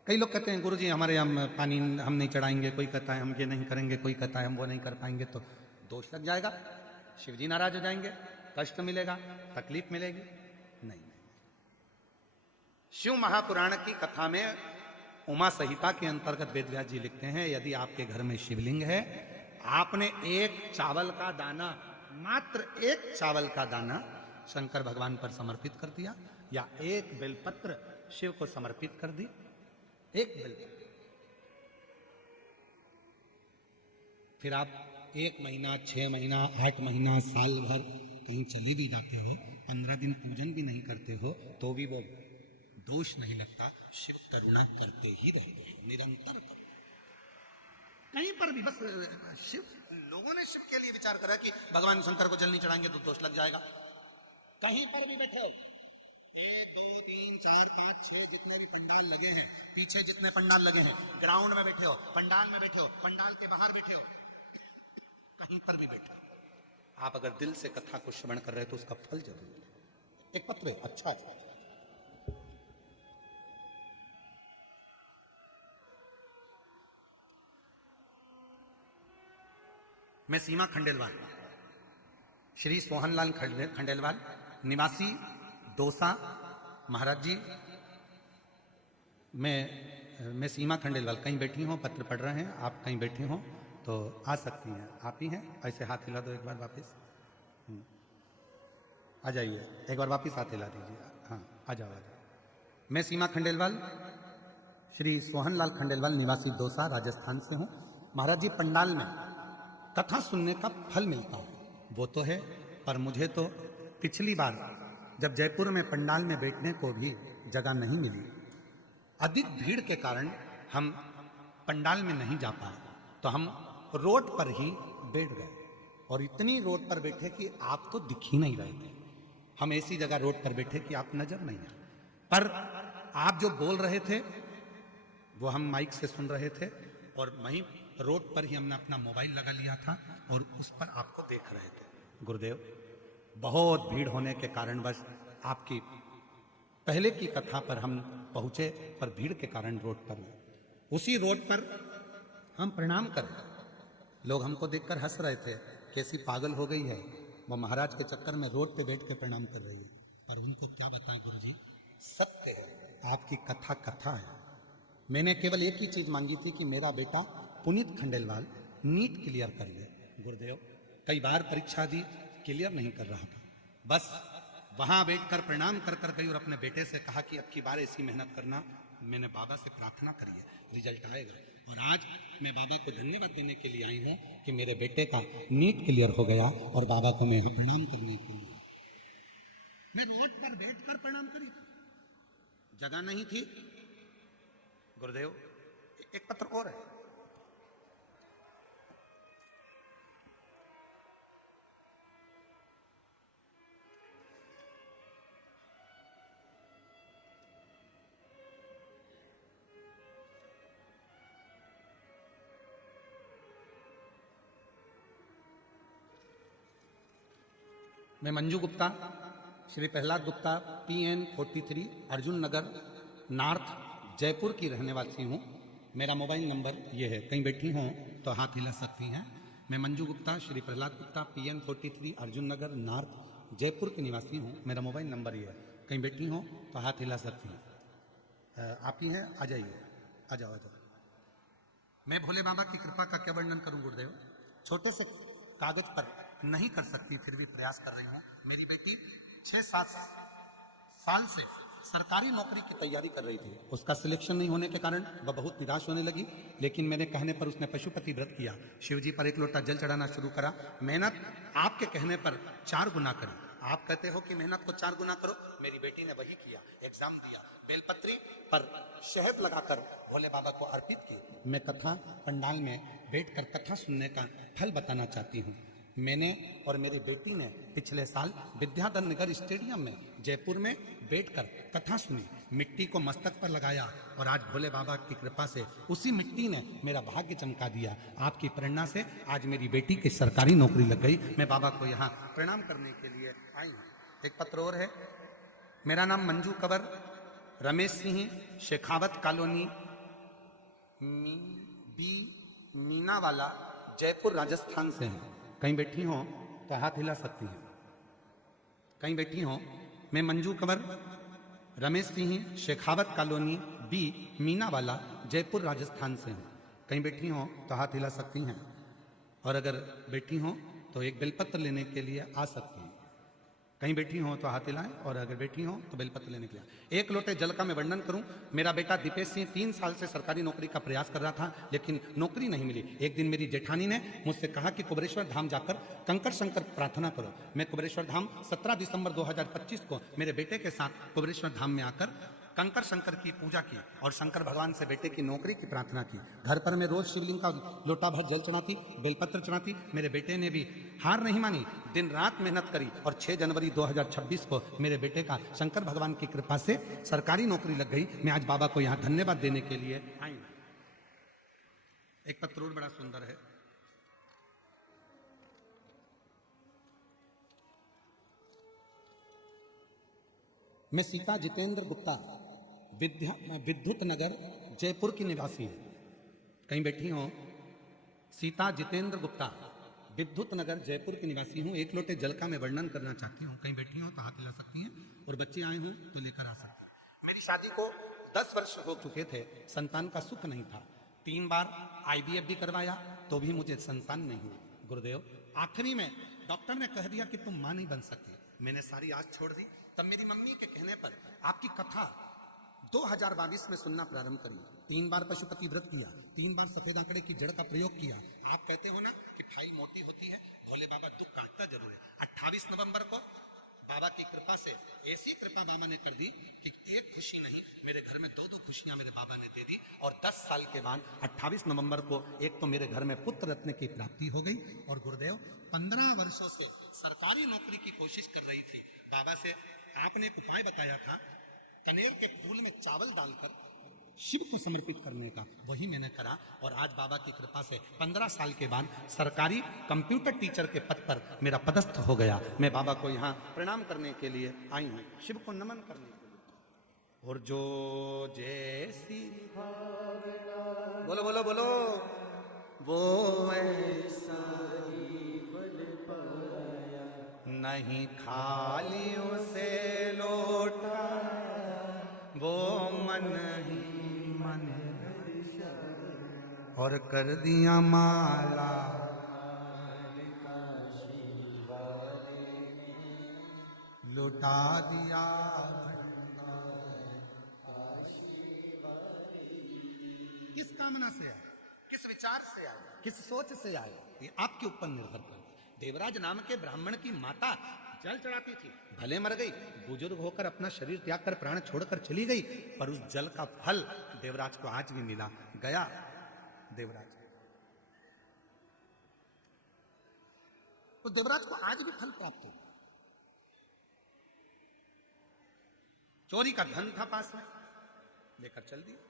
कई लोग कहते हैं गुरु जी हमारे यहाँ पानी हम नहीं चढ़ाएंगे, कोई कहता है हम ये नहीं करेंगे, कोई कहता है हम वो नहीं कर पाएंगे, तो दोष लग जाएगा, शिव जी नाराज हो जाएंगे, कष्ट मिलेगा, तकलीफ मिलेगी। नहीं, शिव महापुराण की कथा में उमा संहिता के अंतर्गत वेदव्यास जी लिखते हैं, यदि आपके घर में शिवलिंग है, आपने एक चावल का दाना, मात्र एक चावल का दाना शंकर भगवान पर समर्पित कर दिया, या एक बेलपत्र शिव को समर्पित कर दी, एक बेलपत्र, फिर आप 1 महीना, 6 महीना, 8 महीना, साल भर कहीं चले भी जाते हो, 15 दिन पूजन भी नहीं करते हो, तो भी वो दोष नहीं लगता। शिव करुणा करते ही रहते हैं, निरंतर पर कहीं पर भी। बस शिव, लोगों ने शिव के लिए विचार करा कि भगवान शंकर को जल नहीं चढ़ाएंगे तो दोष लग जाएगा। कहीं पर भी बैठे हो, 1, 2, 3, 4, 5, 6 जितने भी पंडाल लगे हैं, पीछे जितने पंडाल लगे हैं, ग्राउंड में बैठे हो, पंडाल में बैठे हो, पंडाल के बाहर बैठे हो, कहीं पर भी बैठे, आप अगर दिल से कथा को श्रवण कर रहे हो तो उसका फल जरूर मिले। एक पत्र अच्छा है। मैं सीमा खंडेलवाल, श्री सोहनलाल खंडेलवाल, निवासी दौसा, महाराज जी, मैं सीमा खंडेलवाल, कहीं बैठी हूँ, पत्र पढ़ रहे हैं, आप कहीं बैठे हो तो आ सकती हैं, आप ही हैं, ऐसे हाथ हिला दो एक बार वापस, आ जाइए, एक बार वापस हाथ हिला दीजिए, हाँ आ जाओ, आ जाओ। मैं सीमा खंडेलवाल, श्री सोहनलाल खंडेलवाल, निवासी दौसा, राजस्थान से हूँ। महाराज जी, पंडाल में कथा सुनने का फल मिलता है वो तो है, पर मुझे तो पिछली बार जब जयपुर में पंडाल में बैठने को भी जगह नहीं मिली, अधिक भीड़ के कारण हम पंडाल में नहीं जा पाए, तो हम रोड पर ही बैठ गए, और इतनी रोड पर बैठे कि आप तो दिख ही नहीं रहे थे। हम ऐसी जगह रोड पर बैठे कि आप नजर नहीं आए, पर आप जो बोल रहे थे वो हम माइक से सुन रहे थे, और वहीं रोड पर ही हमने अपना मोबाइल लगा लिया था और उस पर आपको देख रहे थे। गुरुदेव, बहुत भीड़ होने के कारणवश आपकी पहले की कथा पर हम पहुंचे, पर भीड़ के कारण रोड पर, उसी रोड पर हम प्रणाम करें, लोग हमको देखकर हंस रहे थे, कैसी पागल हो गई है, वो महाराज के चक्कर में रोड पे बैठ के प्रणाम कर रही है। और उनको क्या बताएं गुरुजी, सत्य है, आपकी कथा कथा है। मैंने केवल एक ही चीज मांगी थी कि मेरा बेटा पुनीत खंडेलवाल नीट क्लियर कर ले। गुरुदेव, कई बार परीक्षा दी, क्लियर नहीं कर रहा था, बस वहां बैठकर प्रणाम कर कर गई और अपने बेटे से कहा कि अब की बार ऐसी मेहनत करना, मैंने बाबा से प्रार्थना करी है, रिजल्ट आएगा। और आज मैं बाबा को धन्यवाद देने के लिए आई हूँ कि मेरे बेटे का नीट क्लियर हो गया, और बाबा को मैं प्रणाम करने के लिए, मैं रोड पर बैठकर प्रणाम करी, जगह नहीं थी। गुरुदेव, एक पत्र और है, मैं मंजू गुप्ता, श्री प्रहलाद गुप्ता, PN 43, अर्जुन नगर नॉर्थ, जयपुर की रहने वाली हूँ। मेरा मोबाइल नंबर ये है, कहीं बैठी हूँ तो हाथ हिला सकती हैं। मैं मंजू गुप्ता, श्री प्रहलाद गुप्ता, PN 43, अर्जुन नगर नॉर्थ, जयपुर की निवासी हूँ। मेरा मोबाइल नंबर ये है, कहीं बैठी हूँ तो हाथ हिला सकती हैं। आप ही हैं, आ जाइए, आ जाओ, आ जाओ। मैं भोले बाबा की कृपा का क्या वर्णन करूँ गुरुदेव, छोटे से कागज पर नहीं कर सकती, फिर भी प्रयास कर रही हूँ। मेरी बेटी 6-7 साल से सरकारी नौकरी की तैयारी कर रही थी, उसका सिलेक्शन नहीं होने के कारण वह बहुत निराश होने लगी, लेकिन मेरे कहने पर उसने पशुपति व्रत किया, शिव जी पर 1 लोटा जल चढ़ाना शुरू करा। मेहनत आपके कहने पर 4 गुना करी। आप कहते हो कि मेहनत को 4 गुना करो, मेरी बेटी ने वही किया, एग्जाम दिया, बेलपत्री पर शहद लगाकर भोले बाबा को अर्पित की। मैं कथा पंडाल में बैठकर कथा सुनने का फल बताना चाहती हूँ। मैंने और मेरी बेटी ने पिछले साल विद्याधर नगर स्टेडियम में जयपुर में बैठकर कथा सुनी, मिट्टी को मस्तक पर लगाया और आज भोले बाबा की कृपा से उसी मिट्टी ने मेरा भाग्य चमका दिया। आपकी प्रेरणा से आज मेरी बेटी की सरकारी नौकरी लग गई। मैं बाबा को यहाँ प्रणाम करने के लिए आई हूँ। एक पत्र और है। मेरा नाम मंजू कंवर रमेश सिंह, शेखावत कॉलोनी, बी मीनावाला, जयपुर राजस्थान से हैं। कहीं बैठी हो तो हाथ हिला सकती हैं। कहीं बैठी हो। मैं मंजू कंवर रमेश सिंह, शेखावत कॉलोनी, बी मीनावाला, जयपुर राजस्थान से हूँ। कहीं बैठी हो तो हाथ हिला सकती हैं। और अगर बैठी हो तो एक बेलपत्र लेने के लिए आ सकती हैं। कहीं बैठी हो तो हाथ हिलाएं, और अगर बैठी हो तो बेलपत्र लेने के लिए। एक लोटे जल का मैं वर्णन करूं। मेरा बेटा दीपेश सिंह 3 साल से सरकारी नौकरी का प्रयास कर रहा था, लेकिन नौकरी नहीं मिली। एक दिन मेरी जेठानी ने मुझसे कहा कि कुबेरेश्वर धाम जाकर कंकर शंकर प्रार्थना करो। मैं कुबेरेश्वर धाम 17 दिसंबर 2025 को मेरे बेटे के साथ कुबेरेश्वर धाम में आकर कंकर शंकर की पूजा की और शंकर भगवान से बेटे की नौकरी की प्रार्थना की। घर पर मैं रोज शिवलिंग का लोटा भर जल चढ़ाती, बेलपत्र चढ़ाती। मेरे बेटे ने भी हार नहीं मानी, दिन रात मेहनत करी और 6 जनवरी 2026 को मेरे बेटे का शंकर भगवान की कृपा से सरकारी नौकरी लग गई। मैं आज बाबा को यहाँ धन्यवाद देने के लिए आई हूँ। एक पत्र और बड़ा सुंदर है। मैं सीता जितेंद्र गुप्ता, विद्युत नगर, जयपुर की निवासी है। कहीं बैठी हो। सीता जितेंद्र गुप्ता, विद्युत नगर, जयपुर की निवासी हूँ। एक लोटे जल का मैं वर्णन करना चाहती हूँ। कहीं बैठी हो तो हाथ हिला सकती हैं, और बच्चे आए हों तो लेकर आ सकते हैं। मेरी शादी को 10 वर्ष हो चुके थे, संतान का सुख नहीं था। 3 बार IVF भी करवाया तो भी मुझे संतान नहीं हुई। गुरुदेव, आखिरी में डॉक्टर ने कह दिया कि तुम मां नहीं बन सकती। मैंने सारी आस छोड़ दी। तब मेरी मम्मी के कहने पर आपकी कथा 2022 में सुनना प्रारंभ करी। 3 बार पशुपति व्रत किया, 3 बार सफेद आंकड़े की जड़ का प्रयोग किया। आप कहते हो ना कि फाइल मोटी होती है, भोले बाबा दुख काटता जरूर है। 28 नवंबर को बाबा की कृपा से ऐसी कृपा बाबा ने कर दी कि एक खुशी नहीं, मेरे घर में 2-2 खुशियां मेरे बाबा ने दे दी। और 10 साल के बाद 28 नवंबर को एक तो मेरे घर में पुत्र रत्न की प्राप्ति हो गई, और गुरुदेव 15 वर्षों से सरकारी नौकरी की कोशिश कर रही थी। बाबा से आपने एक उपाय बताया था, कनेर के फूल में चावल डालकर शिव को समर्पित करने का, वही मैंने करा। और आज बाबा की कृपा से 15 साल के बाद सरकारी कंप्यूटर टीचर के पद पर मेरा पदस्थ हो गया। मैं बाबा को यहाँ प्रणाम करने के लिए आई हूँ, शिव को नमन करने के लिए। और जो जैसी बोलो बोलो बोलो वो ऐसा नहीं, खाली उसे लौटा वो मन ही मन, और कर दिया माला लुटा दिया। किस कामना से आए, किस विचार से आए, किस सोच से आए, ये आपके ऊपर निर्भर करता है। देवराज नाम के ब्राह्मण की माता जल चढ़ाती थी, भले मर गई, बुजुर्ग होकर अपना शरीर त्याग कर प्राण छोड़कर चली गई, पर उस जल का फल देवराज को आज भी मिला। गया देवराज, उस देवराज को आज भी फल प्राप्त हो। चोरी का धन था पास में, लेकर चल दिया।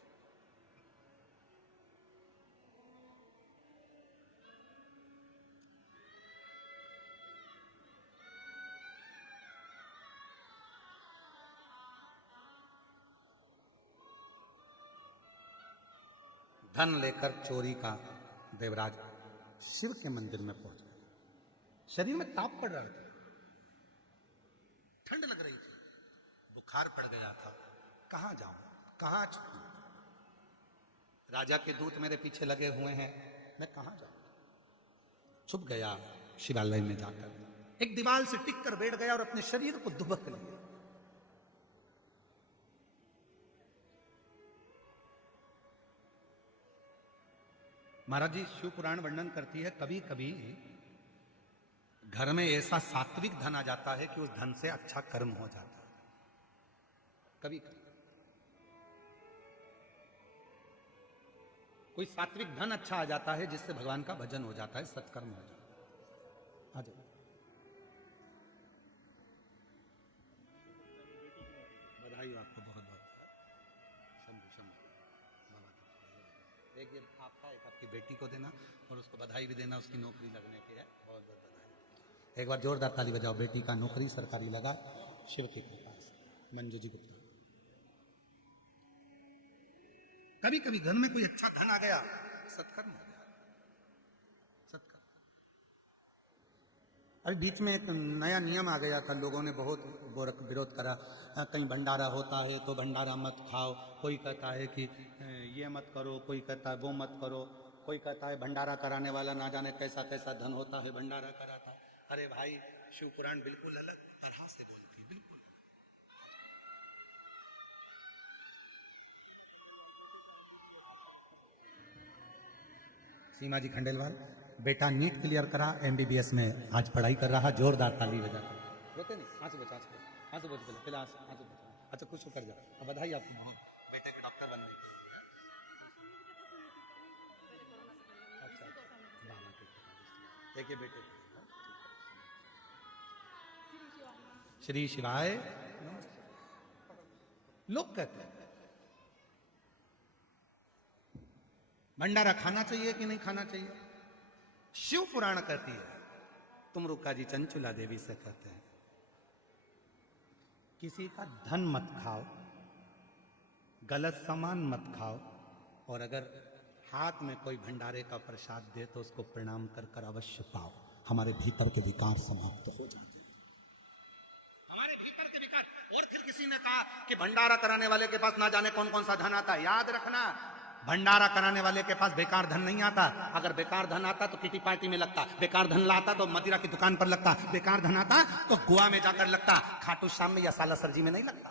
धन लेकर चोरी का देवराज शिव के मंदिर में पहुंच गया। शरीर में ताप पड़ रहा था, ठंड लग रही थी, बुखार पड़ गया था। कहां जाऊं, कहां छुपूं? राजा के दूत मेरे पीछे लगे हुए हैं, मैं कहां जाऊं? छुप गया शिवालय में जाकर, एक दीवार से टिक कर बैठ गया और अपने शरीर को दुबक लिया। महाराज जी शिव पुराण वर्णन करती है, कभी कभी घर में ऐसा सात्विक धन आ जाता है कि उस धन से अच्छा कर्म हो जाता है। कभी कभी कोई सात्विक धन अच्छा आ जाता है जिससे भगवान का भजन हो जाता है, सत्कर्म हो जाता है। आ जाओ। बधाई हो आपको बहुत बहुत। शंभू शंभू बाबा का। एक ये आपका, एक आपकी बेटी को देना और उसको बधाई भी देना, उसकी नौकरी लगने की है। बहुत बहुत बधाई। एक बार जोरदार ताली बजाओ। बेटी का नौकरी सरकारी लगा, शिव की कृपा से। मंजू जी गुप्ता। कभी कभी घर में कोई अच्छा धन आ गया, सत्कर्म हो गया, सत्कर्म। अरे बीच में एक नया नियम आ गया था, लोगों ने बहुत विरोध करा। कहीं भंडारा होता है तो भंडारा मत खाओ, कोई कहता है कि ये मत करो, कोई कहता है वो मत करो, कोई कहता है भंडारा कराने वाला ना जाने कैसा कैसा धन होता है भंडारा कराता। अरे भाई, शिव पुराण बिल्कुल अलग तरह से बोलती है, बिल्कुल। सीमा जी खंडेलवाल, बेटा नीट क्लियर करा, एमबीबीएस में आज पढ़ाई कर रहा। जोरदार ताली बजा कर। रोते नहीं, आंसू बचा, आंसू बच पहले आंसू बचा। अच्छा कुछ कर जाओ, अब बधाई आपको बहुत, बेटे के डॉक्टर बनने के लिए। अच्छा बाबा के एक ही बेटे। श्री शिवाय। लोग कहते हैं भंडारा खाना चाहिए कि नहीं खाना चाहिए। शिव पुराण कहती है, तुम रुका जी चंचुला देवी से कहते हैं, किसी का धन मत खाओ, गलत सामान मत खाओ, और अगर हाथ में कोई भंडारे का प्रसाद दे तो उसको प्रणाम कर कर अवश्य पाओ। हमारे भीतर के विकार समाप्त हो जाते हैं, हमारे भीतर के विकार। और फिर किसी ने कहा कि भंडारा कराने वाले के पास ना जाने कौन कौन सा धन आता है। याद रखना, भंडारा कराने वाले के पास बेकार धन नहीं आता। अगर बेकार धन आता तो किटी पार्टी में लगता, बेकार धन लाता तो मदिरा की दुकान पर लगता, बेकार धन आता तो गोवा में जाकर लगता, खाटू श्याम में या सालासर जी में नहीं लगता।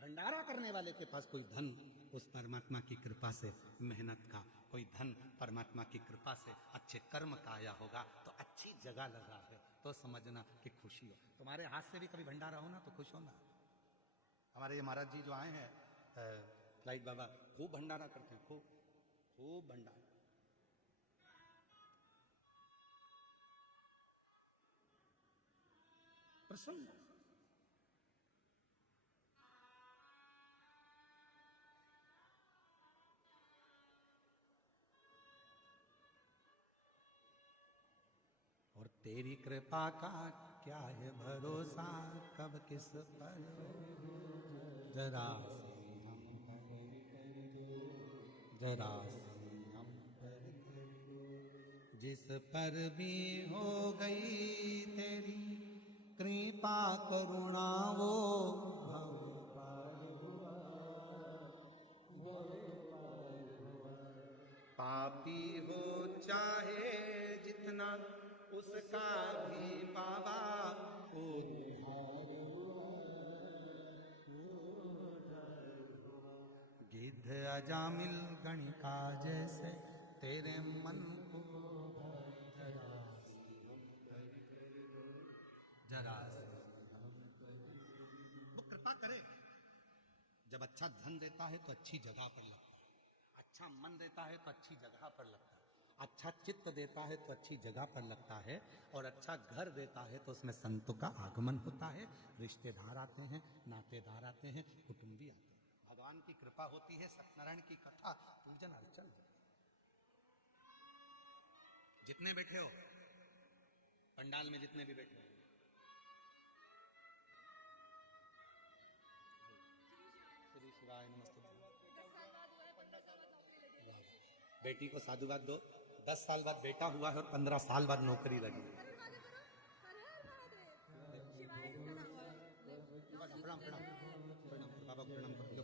भंडारा करने वाले के पास कोई धन उस परमात्मा की कृपा से, मेहनत का कोई धन परमात्मा की कृपा से अच्छे कर्म का आया होगा, तो अच्छी जगह लगा है, तो समझना कि खुशी हो। तुम्हारे हाथ से भी कभी भंडारा हो ना तो खुश होना। हमारे ये महाराज जी जो आए हैं लाइट बाबा, खूब भंडारा करते हैं, खूब खूब भंडारा। प्रसन्न। और तेरी कृपा का क्या है भरोसा, कब किस पर जरा से हम जरा से हम जिस पर भी हो गई तेरी कृपा करुणा, वो पापी हो चाहे जितना उसका भी बाबा गिद्ध अजामिल गणिका जैसे तेरे मन को जरा वो कृपा करे। जब अच्छा धन देता है तो अच्छी जगह पर लगता है, अच्छा मन देता है तो अच्छी जगह पर लगता है, अच्छा चित्त देता है तो अच्छी जगह पर लगता है, और अच्छा घर देता है तो उसमें संतों का आगमन होता है, रिश्तेदार आते हैं, नातेदार आते हैं, कुटुंबी आते हैं। भगवान की कृपा होती है, सत्यनारायण की कथा, पूजन अर्चन। जितने बैठे हो पंडाल में, जितने भी बैठे हो, श्री शिवाय नमस्ते। बेटी को साधुवाद दो। 10 साल बाद बेटा हुआ है और 15 साल बाद नौकरी लगी। प्रणाम प्रणाम प्रणाम बाबा को प्रणाम कर लो।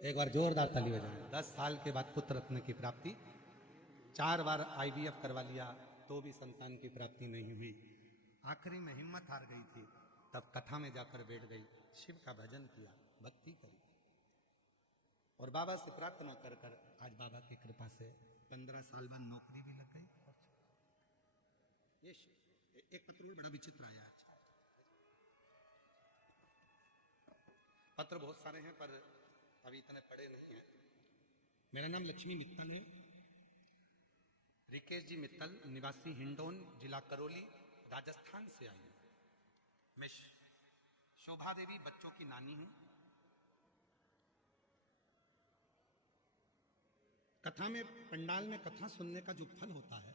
एक बार जोरदार ताली बजाएं। 10 साल के बाद पुत्र रत्न की प्राप्ति। 4 बार IVF करवा लिया तो भी संतान की प्राप्ति नहीं हुई। आखिरी में हिम्मत हार गई थी, तब कथा में जाकर बैठ गई, शिव का भजन किया, भक्ति करी, और बाबा से प्रार्थना कर कर आज बाबा की कृपा से 15 साल बाद नौकरी भी लग गई। ये एक पत्र बड़ा विचित्र आया। पत्र बहुत सारे हैं पर अभी इतने पढ़े नहीं हैं। मेरा नाम लक्ष्मी मित्तल है, रिकेश जी मित्तल, निवासी हिंडोन, जिला करौली, राजस्थान से आई हूं। मैं शोभा देवी बच्चों की नानी हूं। कथा में, पंडाल में कथा सुनने का जो फल होता है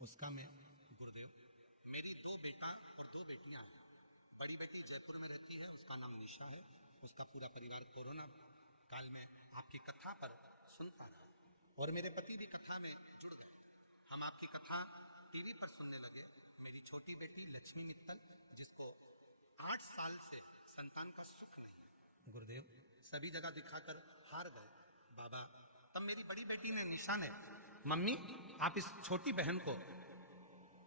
उसका मैं गुरुदेव, मेरी 2 बेटा और 2 बेटियां हैं। बड़ी बेटी जयपुर में रहती है, उसका नाम निशा है। उसका पूरा परिवार कोरोना काल में आपकी कथा पर सुनता रहा और मेरे पति भी कथा में जुड़ गए। हम आपकी कथा टीवी पर सुनने लगे। मेरी छोटी बेटी लक्ष्मी मित्तल, जिसको 8 साल से संतान का सुख नहीं, गुरुदेव सभी जगह दिखाकर हार गए बाबा। तब मेरी बड़ी बेटी ने, निशा ने, मम्मी आप इस छोटी बहन को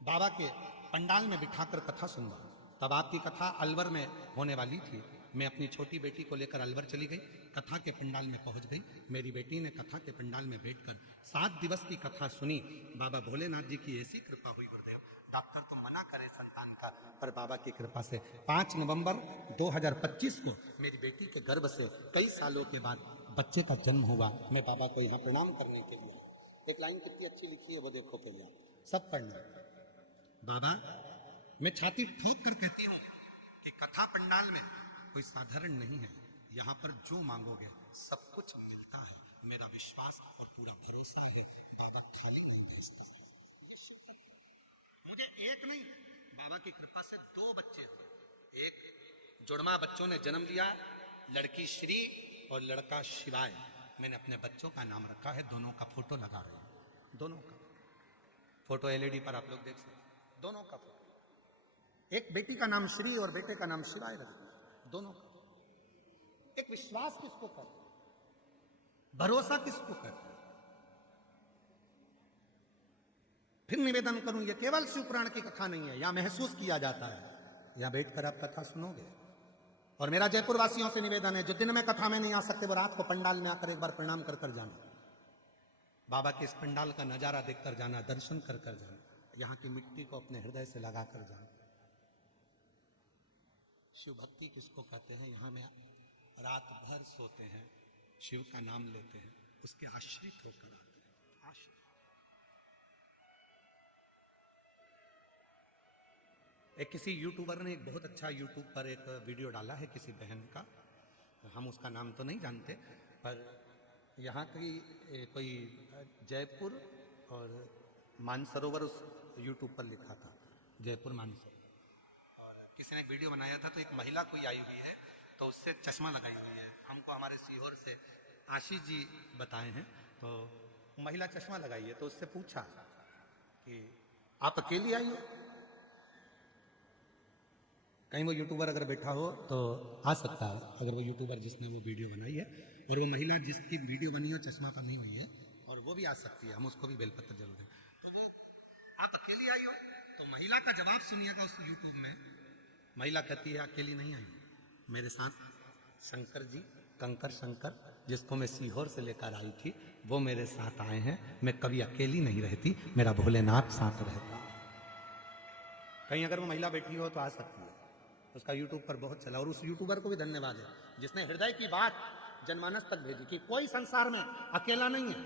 बाबा के पंडाल में बिठाकर कथा सुनवाओ। तब आपकी कथा अलवर में होने वाली थी। मैं अपनी छोटी बेटी को लेकर अलवर चली गई, कथा के पंडाल में पहुंच गई। मेरी बेटी ने कथा के पंडाल में बैठकर 7 दिवस की कथा सुनी। बाबा भोलेनाथ जी की ऐसी कृपा हुई गुरुदेव, डॉक्टर तो मना करे संतान का, पर बाबा की कृपा से 5 नवंबर 2025 को मेरी बेटी के गर्भ से कई सालों के बाद बच्चे का जन्म हुआ। मैं बाबा को यहाँ प्रणाम करने के लिए, एक लाइन कितनी अच्छी लिखी है वो देखो पहले आप सब पढ़ना। बाबा, मैं छाती ठोक कर कहती हूँ कि कथा पंडाल में कोई साधारण नहीं है। यहाँ पर जो मांगोगे सब कुछ मिलता है। मेरा विश्वास और पूरा भरोसा है, बाबा खाली नहीं भेजता। ये शुक्र है। मुझे एक नहीं, बाबा की कृपा से 2 बच्चे हुए। एक जुड़वा बच्चों ने जन्म लिया, लड़की श्री और लड़का शिवाय। मैंने अपने बच्चों का नाम रखा है, दोनों का फोटो लगा रहे हैं, दोनों का फोटो एलईडी पर आप लोग देख सकते हैं, दोनों का फोटो। एक बेटी का नाम श्री और बेटे का नाम शिवाय रखा, दोनों का। एक विश्वास किसको कर, भरोसा किसको कर। फिर निवेदन करूं, यह केवल शिव पुराण की कथा नहीं है, यहां महसूस किया जाता है। यहां बैठकर आप कथा सुनोगे। और मेरा जयपुर वासियों से निवेदन है, जो दिन में कथा में नहीं आ सकते वो रात को पंडाल में आकर एक बार प्रणाम कर कर जाना, बाबा के इस पंडाल का नजारा देखकर जाना, दर्शन कर कर जाना, यहाँ की मिट्टी को अपने हृदय से लगा कर जाना। शिव भक्ति किसको कहते हैं, यहाँ में रात भर सोते हैं, शिव का नाम लेते हैं, उसके आश्रित होकर आते हैं। आश्रित। एक किसी यूट्यूबर ने एक बहुत अच्छा यूट्यूब पर एक वीडियो डाला है किसी बहन का, हम उसका नाम तो नहीं जानते, पर यहाँ की कोई जयपुर और मानसरोवर उस यूट्यूब पर लिखा था, जयपुर मानसरोवर। और किसी ने वीडियो बनाया था, तो एक महिला कोई आई हुई है, तो उससे चश्मा लगाई हुई है। हमको हमारे सीहोर से आशीष जी बताए हैं, तो महिला चश्मा लगाई है, तो उससे पूछा कि आप अकेली आई हो, कहीं वो यूट्यूबर अगर बैठा हो तो आ सकता है, अगर वो यूट्यूबर जिसने वो वीडियो बनाई है और वो महिला जिसकी वीडियो बनी हो चश्मा पहनी हुई है, और वो भी आ सकती है, हम उसको भी बेलपत्र जरूर दें। तो वो आप अकेली आई हो, तो महिला का जवाब सुनिएगा उस यूट्यूब में। महिला कहती है अकेली नहीं आई, मेरे साथ शंकर जी, कंकर शंकर, जिसको मैं सीहोर से लेकर आई थी, वो मेरे साथ आए हैं। मैं कभी अकेली नहीं रहती, मेरा भोलेनाथ साथ रहता। कहीं अगर वो महिला बैठी हो तो आ सकती है, उसका यूट्यूब पर बहुत चला। और उस यूट्यूबर को भी धन्यवाद है जिसने हृदय की बात जनमानस तक भेजी कि कोई संसार में अकेला नहीं है,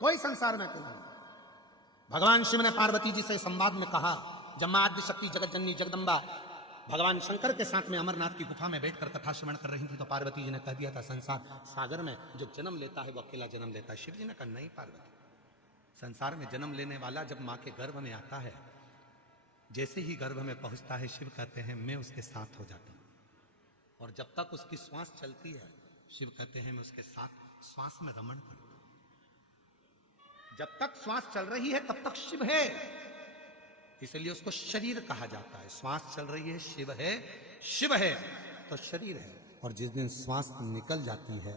कोई संसार में अकेला नहीं। भगवान शिव ने पार्वती जी से संवाद में कहा, जब मां आद्य शक्ति जगत जननी जगदम्बा भगवान शंकर के साथ में अमरनाथ की गुफा में बैठकर कथा श्रवण कर रही थी, तो पार्वती जी ने कह दिया था, संसार सागर में जो जन्म लेता है वो अकेला जन्म लेता है। शिव जी ने कहा, नहीं पार्वती, संसार में जन्म लेने वाला जब मां के गर्भ में आता है, जैसे ही गर्भ में पहुंचता है, शिव कहते हैं मैं उसके साथ हो जाता हूं, और जब तक उसकी श्वास चलती है, शिव कहते हैं मैं उसके साथ श्वास में रमण करता हूं। जब तक श्वास चल रही है तब तक शिव है, इसलिए उसको शरीर कहा जाता है। श्वास चल रही है, शिव है, शिव है तो शरीर है। और जिस दिन श्वास निकल जाती है,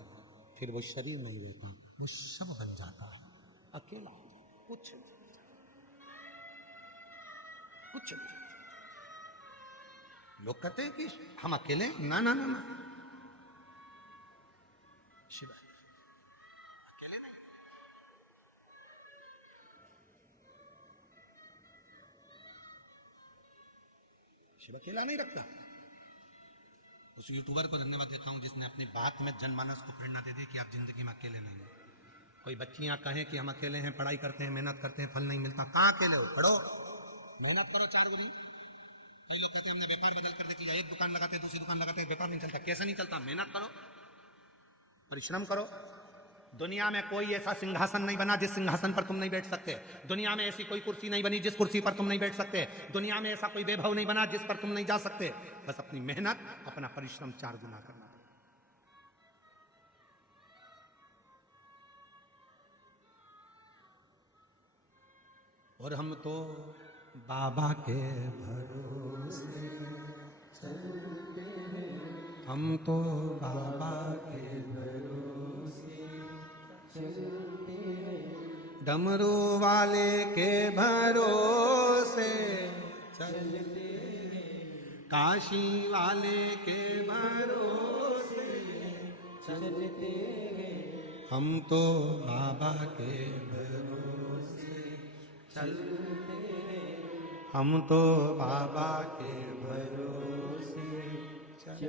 फिर वो शरीर नहीं रहता, वो शव बन जाता है, अकेला, कुछ नहीं। लोग कहते हैं कि हम अकेले, ना ना ना ना, शिव अकेले नहीं। शिव अकेला नहीं रखता, उस यूट्यूबर को धन्यवाद देता हूँ जिसने अपनी बात में जनमानस को प्रेरणा दे दी कि आप जिंदगी में अकेले नहीं हो। कोई बच्चियां कहें कि हम अकेले हैं, पढ़ाई करते हैं, मेहनत करते हैं, फल नहीं मिलता, कहाँ अकेले हो? पढ़ो, मेहनत करो 4 गुनी। कई लोग कहते हैं हमने व्यापार बदल कर देख लिया, एक दुकान लगाते दूसरी दुकान लगाते, व्यापार नहीं चलता। कैसे नहीं चलता? मेहनत करो, परिश्रम करो। दुनिया में कोई ऐसा सिंहासन नहीं बना जिस सिंहासन पर तुम नहीं बैठ सकते। दुनिया में ऐसी कोई कुर्सी नहीं बनी जिस कुर्सी पर तुम नहीं बैठ सकते। दुनिया में ऐसा कोई वैभव नहीं बना जिस पर तुम नहीं जा सकते। बस अपनी मेहनत, अपना परिश्रम 4 गुना करना। और हम तो बाबा के भरोसे चलते हैं, हम तो बाबा के भरोसे चलते हैं, डमरू वाले के भरोसे चलते हैं, काशी वाले के भरोसे चलते हैं, हम तो बाबा के भरोसे चलते हैं, हम तो बाबा के भरोसे चलते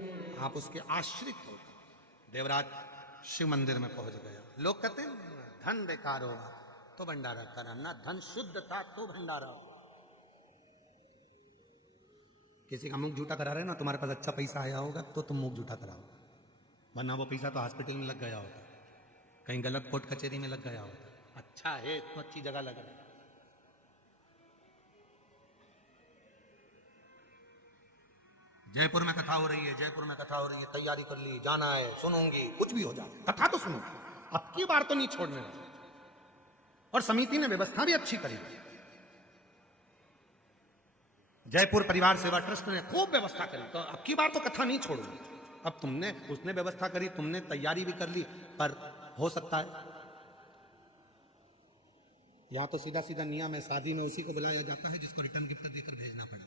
हैं। आप उसके आश्रित हो। देवराज शिव मंदिर में पहुंच गया। लोग कहते हैं धन बेकार होगा तो भंडारा करा, ना धन शुद्ध था तो भंडारा। किसी का मुख झूठा करा रहे ना, तुम्हारे पास अच्छा पैसा आया होगा तो तुम मुख झूठा कराओ, वरना वो पैसा तो हॉस्पिटल में लग गया होगा, कहीं गलत कोर्ट कचहरी में लग गया होगा। अच्छा है तो अच्छी जगह लग रहा है। जयपुर में कथा हो रही है, जयपुर में कथा हो रही है, तैयारी कर ली, जाना है, सुनूंगी, कुछ भी हो जाए, कथा तो सुनो, अब की बार तो नहीं छोड़ने वाला। और समिति ने व्यवस्था भी अच्छी करी। जयपुर परिवार सेवा ट्रस्ट ने खूब व्यवस्था करी, तो अब की बार तो कथा नहीं छोड़ूंगी। अब तुमने, उसने व्यवस्था करी, तुमने तैयारी भी कर ली, पर हो सकता है यहां तो सीधा सीधा नियम है, शादी में उसी को बुलाया जाता है जिसको रिटर्न गिफ्ट देकर भेजना पड़े।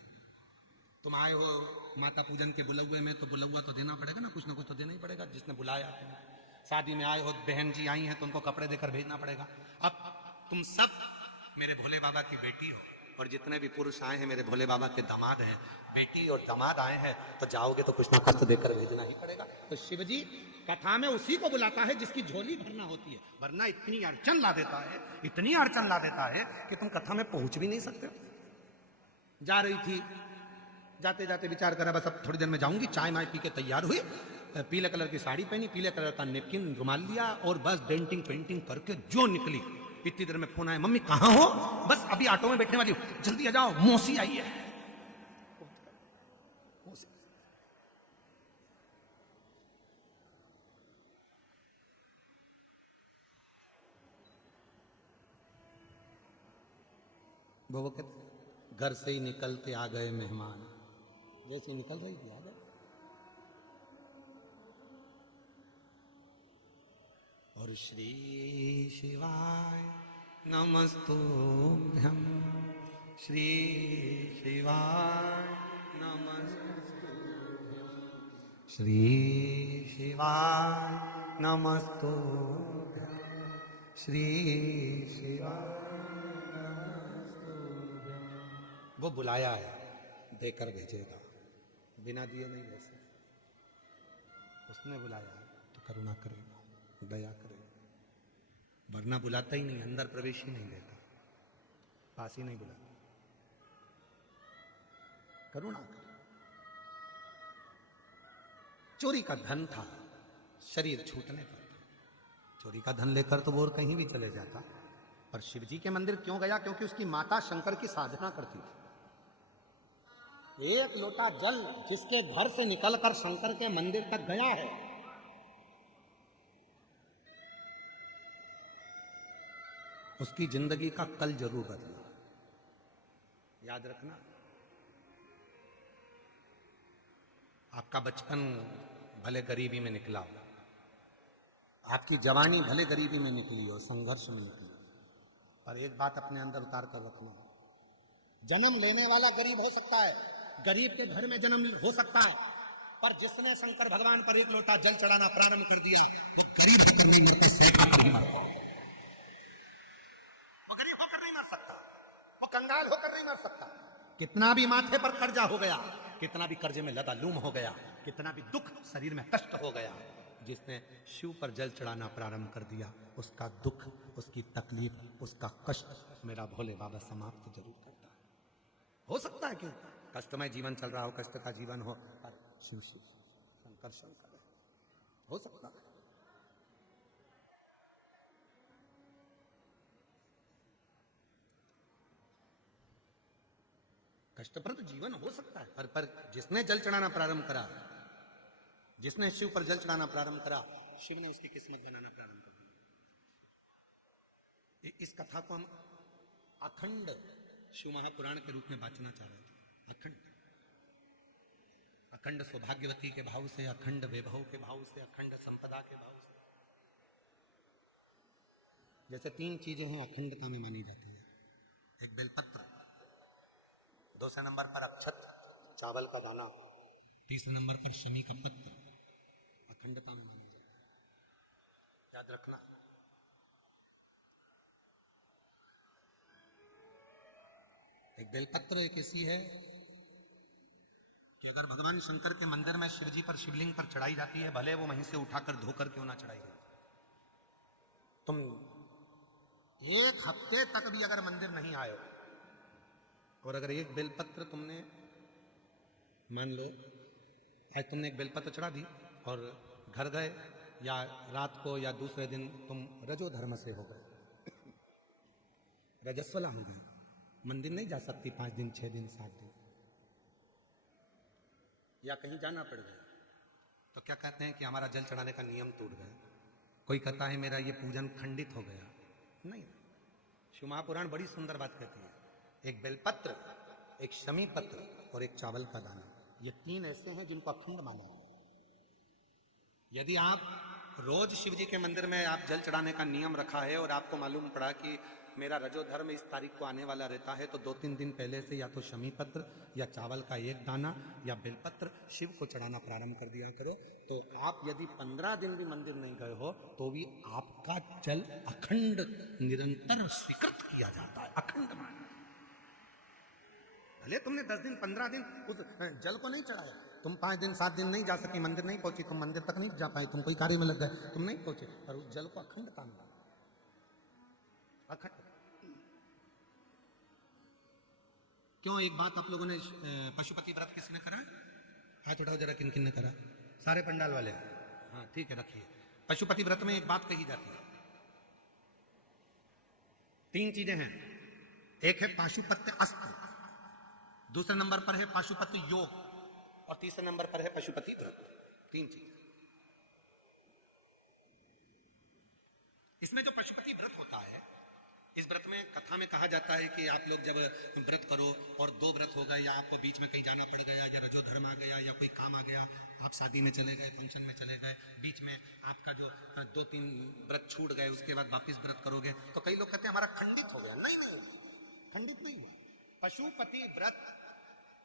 तुम आए हो माता पूजन के बुलौए में, तो बुलौआ तो देना पड़ेगा ना, कुछ तो देना ही पड़ेगा जिसने बुलाया। शादी में आए हो, बहन जी आई हैं तो उनको कपड़े देकर भेजना पड़ेगा। अब तुम सब मेरे भोले बाबा की बेटी हो, और जितने भी पुरुष आए हैं मेरे भोले बाबा के दामाद हैं, बेटी और दामाद आए हैं, तो जाओगे तो कुछ ना कुछ तो देकर भेजना ही पड़ेगा। तो शिव जी कथा में उसी को बुलाता है जिसकी झोली भरना होती है, वरना इतनी अड़चन ला देता है, इतनी अड़चन ला देता है कि तुम कथा में पहुंच भी नहीं सकते। जा रही थी, जाते जाते विचार करा बस अब थोड़ी देर में जाऊंगी, चाय माय पी के तैयार हुई, पीले कलर की साड़ी पहनी, पीले कलर का नेपकिन रुमाल लिया, और बस डेंटिंग पेंटिंग करके जो निकली। इतनी देर में फोन आया, मम्मी कहाँ हो? बस अभी ऑटो में बैठने वाली हूं, जल्दी आ जाओ, मौसी आई है। वो कहते घर से ही निकलते आ गए मेहमान, जैसे निकल रही थी आ गए। और श्री शिवाय नमस्तुभ्यं, श्री शिवाय नमस्तुभ्यं, श्री शिवाय नमस्तुभ्यं, श्री शिवाय नमस्तुभ्यं। वो बुलाया है, देकर भेजेगा, बिना दिए नहीं भेज सकता। उसने बुलाया है तो करुणा करेगा, दया करेगा, वरना बुलाता ही नहीं, अंदर प्रवेश ही नहीं देता, पास ही नहीं बुलाता। करुणा कर। चोरी का धन था, शरीर छूटने पर था। चोरी का धन लेकर तो वो और कहीं भी चले जाता, पर शिवजी के मंदिर क्यों गया? क्योंकि उसकी माता शंकर की साधना करती थी। एक लोटा जल जिसके घर से निकलकर शंकर के मंदिर तक गया है, उसकी जिंदगी का कल जरूर बदला। याद रखना, आपका बचपन भले गरीबी में निकला हो, आपकी जवानी भले गरीबी में निकली हो, संघर्ष में निकली हो, पर एक बात अपने अंदर उतार कर रखना, जन्म लेने वाला गरीब हो सकता है, गरीब के घर में जन्म हो सकता है, पर जिसने शंकर भगवान पर एक लोटा जल चढ़ाना प्रारंभ कर दिया, वो गरीब होकर नहीं मरता, सैकड़ा कर ही मरता। वो गरीब होकर नहीं मर सकता, वो कंगाल होकर नहीं मर सकता। कितना भी माथे पर कर्जा हो गया, कितना भी कर्जे में लदालूम हो गया, कितना भी दुख शरीर में कष्ट हो गया, जिसने शिव पर जल चढ़ाना प्रारंभ कर दिया, उसका दुख, उसकी तकलीफ, उसका कष्ट मेरा भोले बाबा समाप्त जरूर करता है। हो सकता है कि कष्टमय जीवन चल रहा हो, कष्ट का जीवन हो, पर शिव शिव शंकर शंकर हो सकता है। कष्टप्रद तो जीवन हो सकता है, पर जिसने जल चढ़ाना प्रारंभ करा, जिसने शिव पर जल चढ़ाना प्रारंभ करा, शिव ने उसकी किस्मत बनाना प्रारंभ कर दिया। इस कथा को हम अखंड शिव महापुराण के रूप में बांटना चाह रहे थे। अखंड अखंड सौभाग्यवती के भाव से, अखंड वैभव के भाव से, अखंड संपदा के भाव से। जैसे 3 चीजें हैं अखंडता में मानी जाती है। एक बेलपत्र, दूसरे नंबर पर अक्षत चावल का दाना, तीसरे नंबर पर शमी का पत्र, अखंडता में माना जाता है। याद रखना। एक बेलपत्र एक ऐसी है कि अगर भगवान शंकर के मंदिर में शिवजी पर शिवलिंग पर चढ़ाई जाती है, भले वो वहीं से उठाकर धोकर क्यों ना चढ़ाई जाए, तुम 1 हफ्ते तक भी अगर मंदिर नहीं आए और अगर एक बेलपत्र तुमने, मान लो आज तुमने एक बेलपत्र चढ़ा दी और घर गए, या रात को या दूसरे दिन तुम रजो धर्म से हो गए, रजस्वला हो गए, मंदिर नहीं जा सकती 5 दिन 6 दिन 7 दिन, या कहीं जाना पड़ गया, तो क्या कहते हैं कि हमारा जल चढ़ाने का नियम टूट गया। कोई कहता है मेरा ये पूजन खंडित हो गया। नहीं, शिव महापुराण बड़ी सुंदर बात कहती है। एक बेलपत्र, एक शमी पत्र और एक चावल का दाना, ये 3 ऐसे हैं जिनको अखंड माना है। यदि आप रोज शिव जी के मंदिर में आप जल चढ़ाने का नियम रखा है और आपको मालूम पड़ा कि मेरा रजो धर्म इस तारीख को आने वाला रहता है, तो 2-3 दिन पहले से या तो शमी पत्र या चावल का एक दाना या बेलपत्र शिव को चढ़ाना प्रारंभ कर दिया करो। तो आप यदि 15 दिन भी मंदिर नहीं गए हो तो भी आपका जल अखंड निरंतर स्वीकृत किया जाता है। अखंड मान, भले तुमने 10 दिन 15 दिन उस जल को नहीं चढ़ाया, तुम 5 दिन 7 दिन नहीं जा सकी, मंदिर नहीं पहुंची, तुम मंदिर तक नहीं जा पाए, तुम कोई कार्य में लग गए, तुम नहीं पहुंचे, पर उस जल को अखंड काम करो, अखंड। क्यों? एक बात आप लोगों ने, पशुपति व्रत किसने करा? हाथ उठाओ जरा, किन किन ने करा? सारे पंडाल वाले। हाँ ठीक है, रखिए। पशुपति व्रत में एक बात कही जाती है, 3 चीजें हैं। एक है पाशुपत्य अस्त्र, दूसरे नंबर पर है पाशुपत्य योग, और तीसरे नंबर पर है पशुपति व्रत। 3 चीज। इसमें जो पशुपति व्रत होता है, इस व्रत में कथा में कहा जाता है कि आप लोग जब व्रत करो और 2 व्रत हो गए, या आपको बीच में कहीं जाना पड़ गया, या रजो धर्म आ गया, या कोई काम आ गया, आप शादी में चले गए, फंक्शन में चले गए, बीच में आपका जो 2-3 व्रत छूट गए, उसके बाद वापिस व्रत करोगे, तो कई लोग कहते हैं हमारा खंडित हो गया। नहीं, खंडित नहीं हुआ। पशुपति व्रत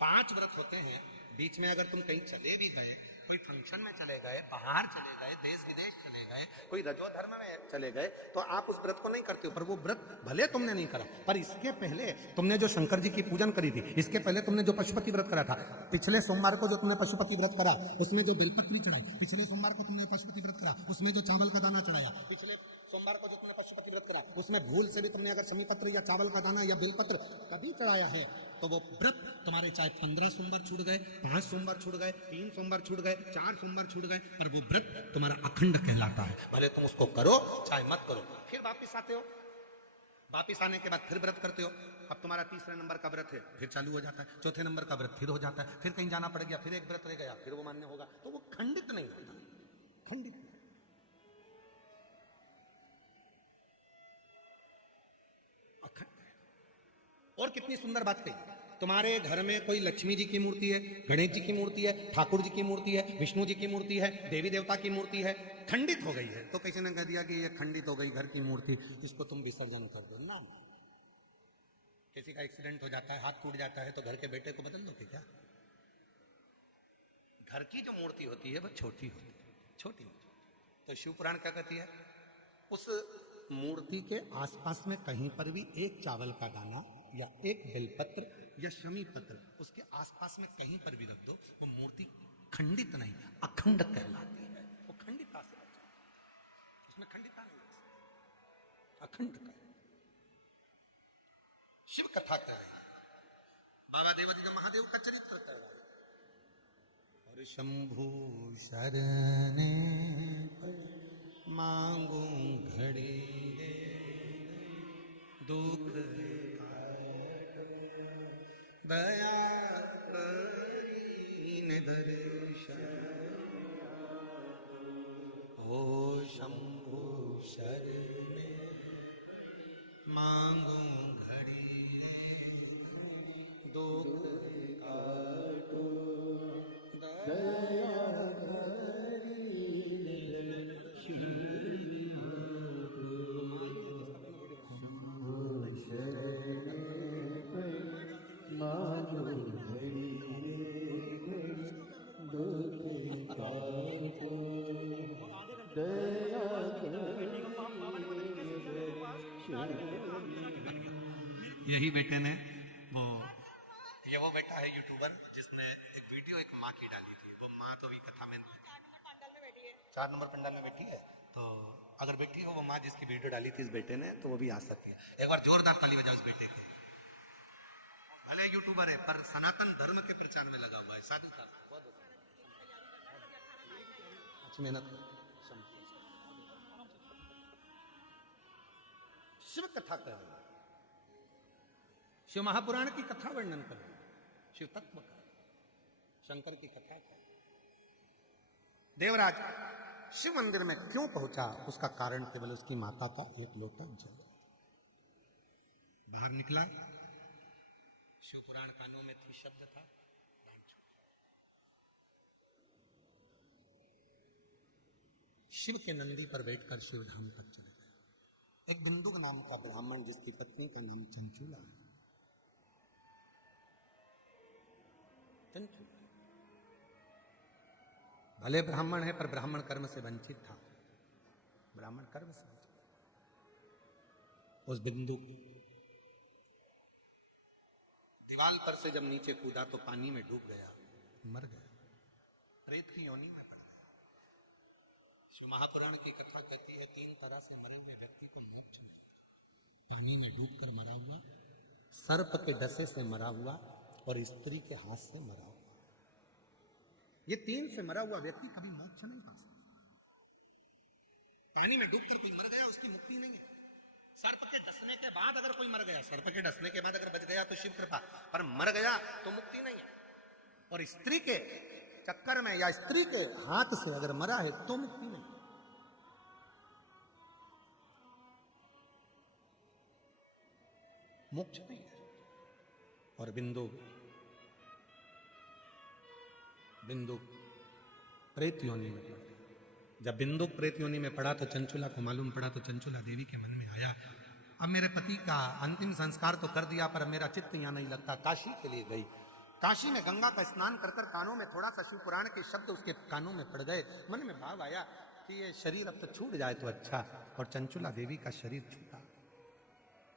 5 व्रत होते हैं। बीच में अगर तुम कहीं चले भी गए, कोई फंक्शन में चले गए, बाहर चले गए, देश विदेश चले गए, कोई रजो धर्म में चले गए, तो आप उस व्रत को नहीं करते हो। पर वो व्रत भले तुमने नहीं करा, पर इसके पहले तुमने जो शंकर जी की पूजन करी थी, इसके पहले तुमने जो पशुपति व्रत करा था, पिछले सोमवार को जो तुमने पशुपति व्रत करा, उसमें जो बेलपत्री चढ़ाई, पिछले सोमवार को तुमने पशुपति व्रत करा, उसमें जो चावल का दाना चढ़ाया, पिछले सोमवार को जो तुमने पशुपति व्रत करा, उसमें भूल से भी तुमने अगर शमी पत्र या चावल का दाना या बेलपत्र कभी चढ़ाया है, तो वो व्रत तुम्हारे चाहे 15 सोमवार छूट गए, 5 सोमवार छूट गए, 3 सोमवार छूट गए, 4 सोमवार छूट गए, पर वो व्रत तुम्हारा अखंड कहलाता है। भले तुम उसको करो चाहे मत करो। फिर वापिस आते हो, वापिस आने के बाद फिर व्रत करते हो। अब तुम्हारा 3रे नंबर का व्रत है, फिर चालू हो जाता है। 4थे नंबर का व्रत फिर हो जाता है, फिर कहीं जाना पड़ गया, फिर एक व्रत रह गया, फिर वो मान्य होगा। तो वो खंडित नहीं होता, खंडित। और कितनी सुंदर बात कही। तुम्हारे घर में कोई लक्ष्मी जी की मूर्ति है, गणेश जी की मूर्ति है, ठाकुर जी की मूर्ति है, विष्णु जी की मूर्ति है, देवी देवता की मूर्ति है, खंडित हो गई है, तो किसी ने कह दिया कि ये खंडित हो गई घर की मूर्ति, इसको तुम विसर्जन कर दो। ना, किसी का एक्सीडेंट हो जाता है, हाथ टूट जाता है, तो घर के बेटे को बदल दोगे क्या? घर की जो मूर्ति होती है वह छोटी होती है, छोटी होती है। तो शिव पुराण क्या कहती है? उस मूर्ति के आसपास में कहीं पर भी एक चावल का दाना या एक बेलपत्र या शमी पत्र उसके आसपास में कहीं पर भी रख दो, वो मूर्ति खंडित नहीं अखंड कहलाती है। वो खंडिता से बचा, उसमें खंडिता नहीं है, अखंड का। शिव कथा कह रही, बाबा देवादिदेव महादेव का चरित्र कह रहा है। और शंभु शरण मांगू घड़ी दुख दया दर्शन, ओ शंभु शरण मांगू घड़ी दुख काटो दया यही बेटे ने वो बेटा है यूट्यूबर जिसने एक वीडियो एक माँ की डाली थी। वो माँ तो भी कथा में 4 नंबर पंडाल में बैठी है, तो अगर बैठी हो वो माँ जिसकी वीडियो डाली थी इस बेटे ने, तो वो भी आ सकती है। एक बार जोरदार ताली बजाओ इस बेटे की। भले यूट्यूबर है पर सनातन धर्म के प्रचार में लगा हुआ है। शादी का अच्छी मेहनत। शिव कथा कर रहे, शिव महापुराण की कथा वर्णन कर, शिव तत्व का, शंकर की कथा का। देवराज शिव मंदिर में क्यों पहुंचा, उसका कारण केवल उसकी माता का एक लोटा जल। बाहर निकला, शिव पुराण कानों में थी, शब्द था, शिव के नंदी पर बैठकर शिव धाम तक चले गए। एक बिंदुक नाम का ब्राह्मण जिसकी पत्नी का नाम चंचुला है, भले ब्राह्मण है पर ब्राह्मण कर्म से वंचित था, ब्राह्मण कर्म से वंचित। उस बिंदु दीवार पर से जब नीचे कूदा तो पानी में डूब गया, मर गया, प्रेत की योनि में पड़ गया। शिव महापुराण की कथा कहती है 3 तरह से मरे हुए व्यक्ति को मोक्ष मिलता, पानी में डूबकर मरा हुआ, सर्प के डसे से मरा हुआ और स्त्री के हाथ से मरा हुआ। ये 3 से मरा हुआ व्यक्ति कभी मोक्ष नहीं पा सकता। पानी में डूबकर कोई मर गया उसकी मुक्ति नहीं है। सर्प के डसने के बाद अगर कोई मर गया, सर्प के डसने के बाद अगर बच गया तो शिव कृपा, पर मर गया तो मुक्ति नहीं है। और स्त्री के चक्कर में या स्त्री के हाथ से अगर मरा है तो मुक्ति नहीं। मोक्ष नहीं है। और बिंदु प्रेत योनि में पड़ा। जब बिंदु प्रेत योनि में पड़ा तो चंचुला को मालूम पड़ा, तो चंचुला देवी के मन में आया, अब मेरे पति का अंतिम संस्कार तो कर दिया पर मेरा चित्त यहाँ नहीं लगता। काशी के लिए गई, काशी में गंगा का स्नान कर कर कानों में थोड़ा सा शिव पुराण के शब्द उसके कानों में पड़ गए। मन में भाव आया कि ये शरीर अब तो छूट जाए तो अच्छा, और चंचुला देवी का शरीर छूटा,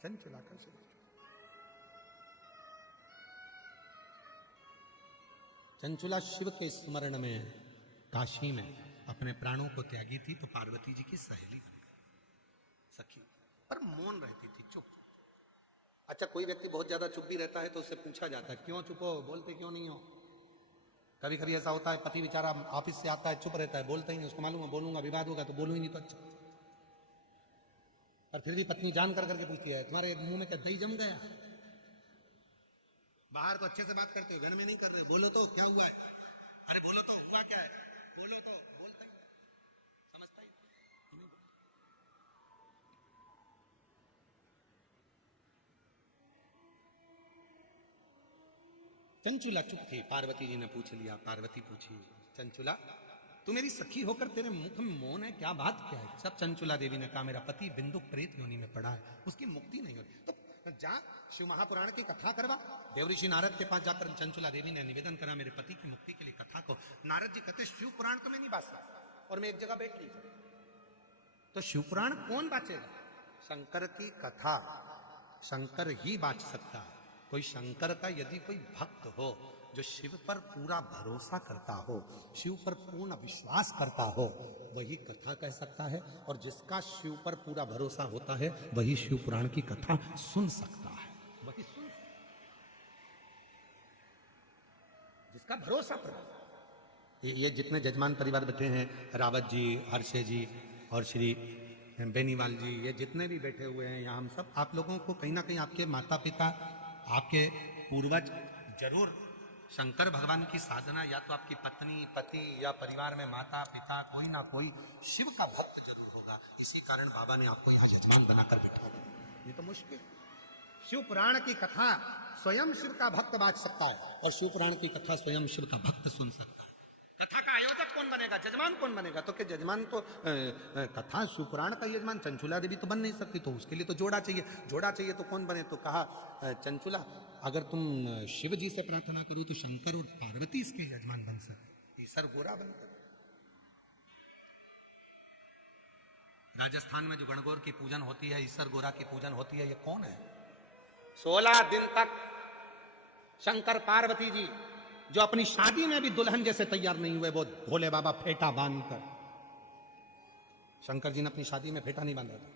चंचुला का शरीर। चंचुला शिव के स्मरण में काशी में अपने प्राणों को त्यागी थी, तो पार्वती जी की सहेली बन गई, सखी, पर मौन रहती थी, चुप। अच्छा, कोई व्यक्ति बहुत ज्यादा चुप भी रहता है तो उससे पूछा जाता है क्यों चुप हो, बोलते क्यों नहीं हो। कभी कभी ऐसा होता है पति बेचारा ऑफिस से आता है, चुप रहता है, बोलता ही नहीं, उसको मालूम है बोलूंगा विवाद होगा तो बोलूं ही नहीं तो अच्छा। पर फिर भी पत्नी जान कर करके पूछती है तुम्हारे मुंह में क्या दही जम गया, बाहर तो अच्छे से बात करते हो, घर में नहीं कर रहे, बोलो तो क्या हुआ है, अरे बोलो तो हुआ क्या है, बोलो तो, बोलता ही समझता ही नहीं। चंचुला चुप थी, पार्वती जी ने पूछ लिया। पार्वती पूछी, चंचुला तू मेरी सखी होकर तेरे मुख में मौन है, क्या बात क्या है। सब चंचुला देवी ने कहा मेरा पति बिंदु प्रेत योनि में पड़ा है, उसकी मुक्ति नहीं होती। तो जा शिव महापुराण की कथा करवा। देवऋषि नारद के पास जाकर चंचुला देवी ने निवेदन करा मेरे पति की मुक्ति के लिए कथा को। नारद जी कहते शिव पुराण तो मैं नहीं बांट सकता और मैं एक जगह बैठ नहीं सकता, तो शिव पुराण कौन बांचेगा। शंकर की कथा शंकर ही बाँच सकता है। कोई शंकर का यदि कोई भक्त हो जो शिव पर पूरा भरोसा करता हो, शिव पर पूर्ण विश्वास करता हो, वही कथा कह सकता है। और जिसका शिव पर पूरा भरोसा होता है वही शिव पुराण की कथा सुन सकता है, वही सुन सकता है। जिसका भरोसा पर ये जितने जजमान परिवार बैठे हैं, रावत जी, हर्षे जी और श्री बेनीवाल जी, ये जितने भी बैठे हुए हैं यहाँ, हम सब आप लोगों को कहीं ना कहीं आपके माता पिता, आपके पूर्वज जरूर शंकर भगवान की साधना, या तो आपकी पत्नी, पति या परिवार में माता पिता कोई ना कोई शिव का भक्त जरूर होगा। इसी कारण बाबा ने आपको यहाँ यजमान बनाकर बैठा दिया। ये तो मुश्किल। शिव पुराण की कथा स्वयं शिव का भक्त बाँच सकता है और शिव पुराण की कथा स्वयं शिव का भक्त सुन सकता है। कथा का आयोजक कौन बनेगा, जजमान कौन बनेगा? तो क्या जजमान तो कथा शिव पुराण का यजमान चंचुला देवी तो बन नहीं सकती, तो उसके लिए तो जोड़ा चाहिए। जोड़ा चाहिए तो कौन बने? तो कहा चंचुला अगर तुम शिव जी से प्रार्थना करो तो शंकर और पार्वती इसके यजमान बन सकते, ईसर गोरा बनकर। राजस्थान में जो गणगौर की पूजन होती है, ईसर गोरा की पूजन होती है, ये कौन है? 16 दिन तक शंकर पार्वती जी जो अपनी शादी में भी दुल्हन जैसे तैयार नहीं हुए, वो भोले बाबा फेटा बांधकर। शंकर जी ने अपनी शादी में फेटा नहीं बांधा था,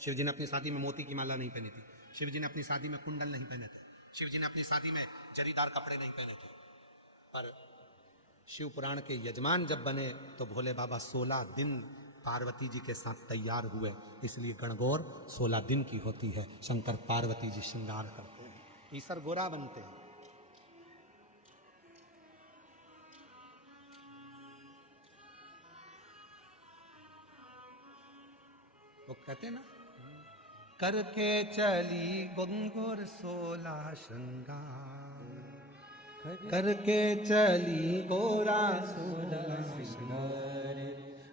शिव जी ने अपनी शादी में मोती की माला नहीं पहनी थी, शिव जी ने अपनी शादी में कुंडल नहीं पहने थे, शिव जी ने अपनी शादी में जरीदार कपड़े नहीं पहने थे। पर शिव पुराण के यजमान जब बने तो भोले बाबा 16 दिन पार्वती जी के साथ तैयार हुए, इसलिए गणगौर 16 दिन की होती है। शंकर पार्वती जी श्रृंगार करते हैं, ईसर गोरा बनते हैं। वो कहते ना, करके चली गंगोर 16 श्रृंगार, करके चली गोरा 16 श्रृंगार,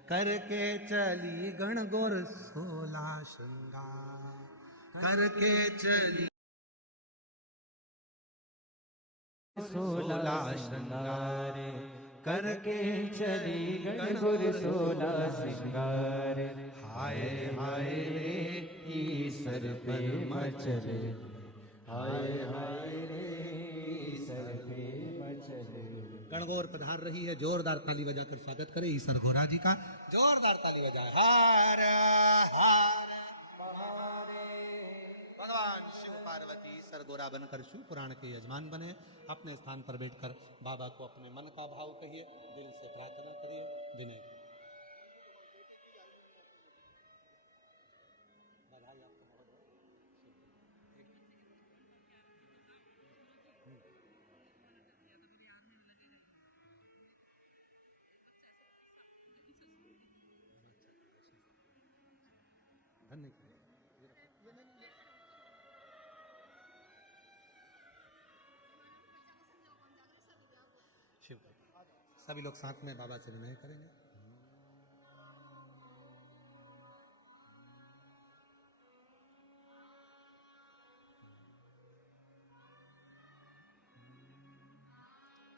करके चली गणगौर 16 श्रृंगार, करके चली 16 श्रृंगार, करके चली गणगौर 16 श्रृंगार। हाय हाय रे ईसर पे मचले, हाय हाय रे ईसर पे मचले। गणगौर पधार रही है, जोरदार ताली बजाकर स्वागत करें ईसर गोरा जी का, जोरदार ताली बजाए। हार हार भगवान शिव पार्वती ईसर गोरा बनकर शिव पुराण के यजमान बने। अपने स्थान पर बैठकर बाबा को अपने मन का भाव कहिए, दिल से प्रार्थना करिए। जिन्हें बधाई आपको महोदय। धन्यवाद। शिव सभी लोग साथ में बाबा से विनय करेंगे।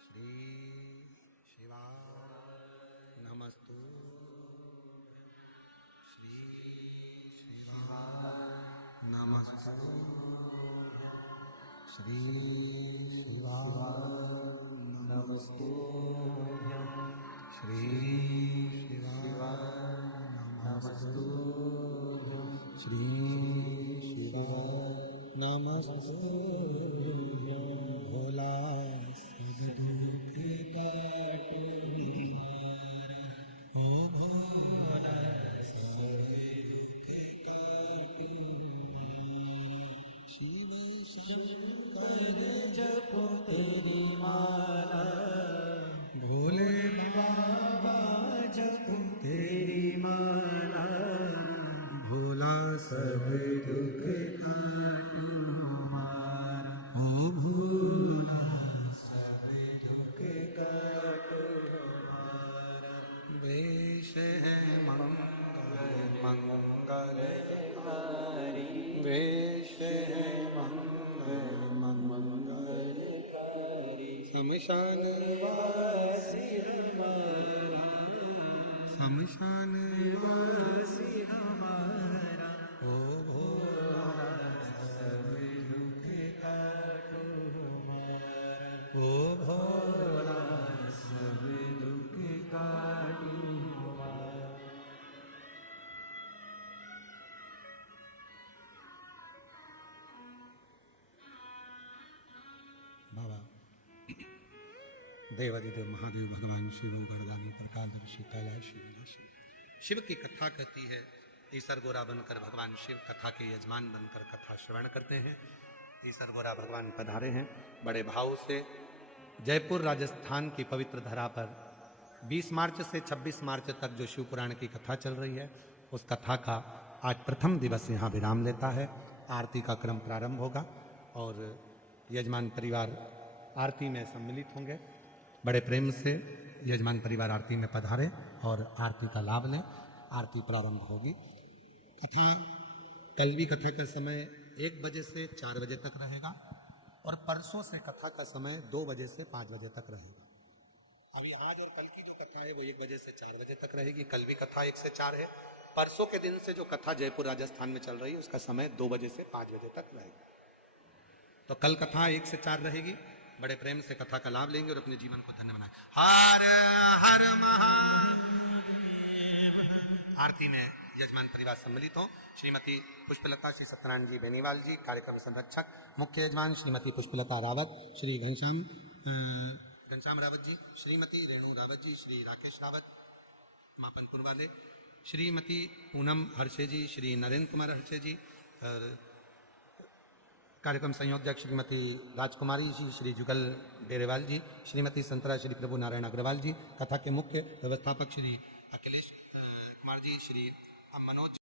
श्री शिवाय नमस्तु, श्री शिवाय नमस्तु, श्री शिवाय नमस्तु, श्री शिवाय नमस्तु, श्री शिवाय नमस्तु। भोला सब दुख काटो ओ भोला सब दुख काटो, शिव शंकर जपो तेरी माला, भोले बाबा जपो तेरी माला, भोला सब दुख काटो हमारा, ओ भोला सब दुख काटो हमारा। वेश है मंगल मंगल हारी, वेश है मंगल मंगल हारी, शमशान वासी हमारा, शमशान वासी हमारा, ओ भोला सब ओ भोला सब दुख काटूंगा। बाबा देवादिदेव महादेव भगवान शिव वरदानी प्रकाशदर्शी कैलाश शिव की कथा कहती है। ईसर गोरा बनकर भगवान शिव कथा के यजमान बनकर कथा श्रवण करते हैं। ईसर गोरा भगवान पधारे हैं बड़े भाव से जयपुर राजस्थान की पवित्र धरा पर 20 मार्च से 26 मार्च तक जो शिव पुराण की कथा चल रही है, उस कथा का आज प्रथम दिवस यहाँ विराम लेता है। आरती का क्रम प्रारंभ होगा और यजमान परिवार आरती में सम्मिलित होंगे। बड़े प्रेम से यजमान परिवार आरती में पधारे और आरती का लाभ लें। आरती प्रारंभ होगी। कथा कल भी कथा का समय 1 बजे से 4 बजे तक रहेगा और परसों से कथा का समय 2 बजे से 5 बजे तक रहेगा। अभी आज और कल की जो कथा है वो 1 बजे से 4 बजे तक रहेगी। कल भी कथा 1 से 4 है। परसों के दिन से जो कथा जयपुर राजस्थान में चल रही है उसका समय 2 बजे से 5 बजे तक रहेगा। तो कल कथा 1 से 4 रहेगी। बड़े प्रेम से कथा का लाभ लेंगे और अपने जीवन को धन्य बनाएं। हर हर महादेव। आरती में यजमान परिवार सम्मिलित हो। श्रीमती पुष्पलता श्री सत्यनारायण जी बेनीवाल जी कार्यक्रम संरक्षक, मुख्य यजमान श्रीमती पुष्पलता रावत, श्री घनश्याम रावत जी, श्रीमती रेणु रावत जी, श्री राकेश रावत मापनपुर वाले, श्रीमती पूनम हर्षे जी, श्री नरेंद्र कुमार हर्षे जी, कार्यक्रम संयोजक श्रीमती राजकुमारी जी, श्री जुगल डेरेवाल जी, श्रीमती संतरा श्री प्रभु नारायण अग्रवाल जी, कथा के मुख्य व्यवस्थापक श्री अखिलेश कुमार जी, श्री मनोज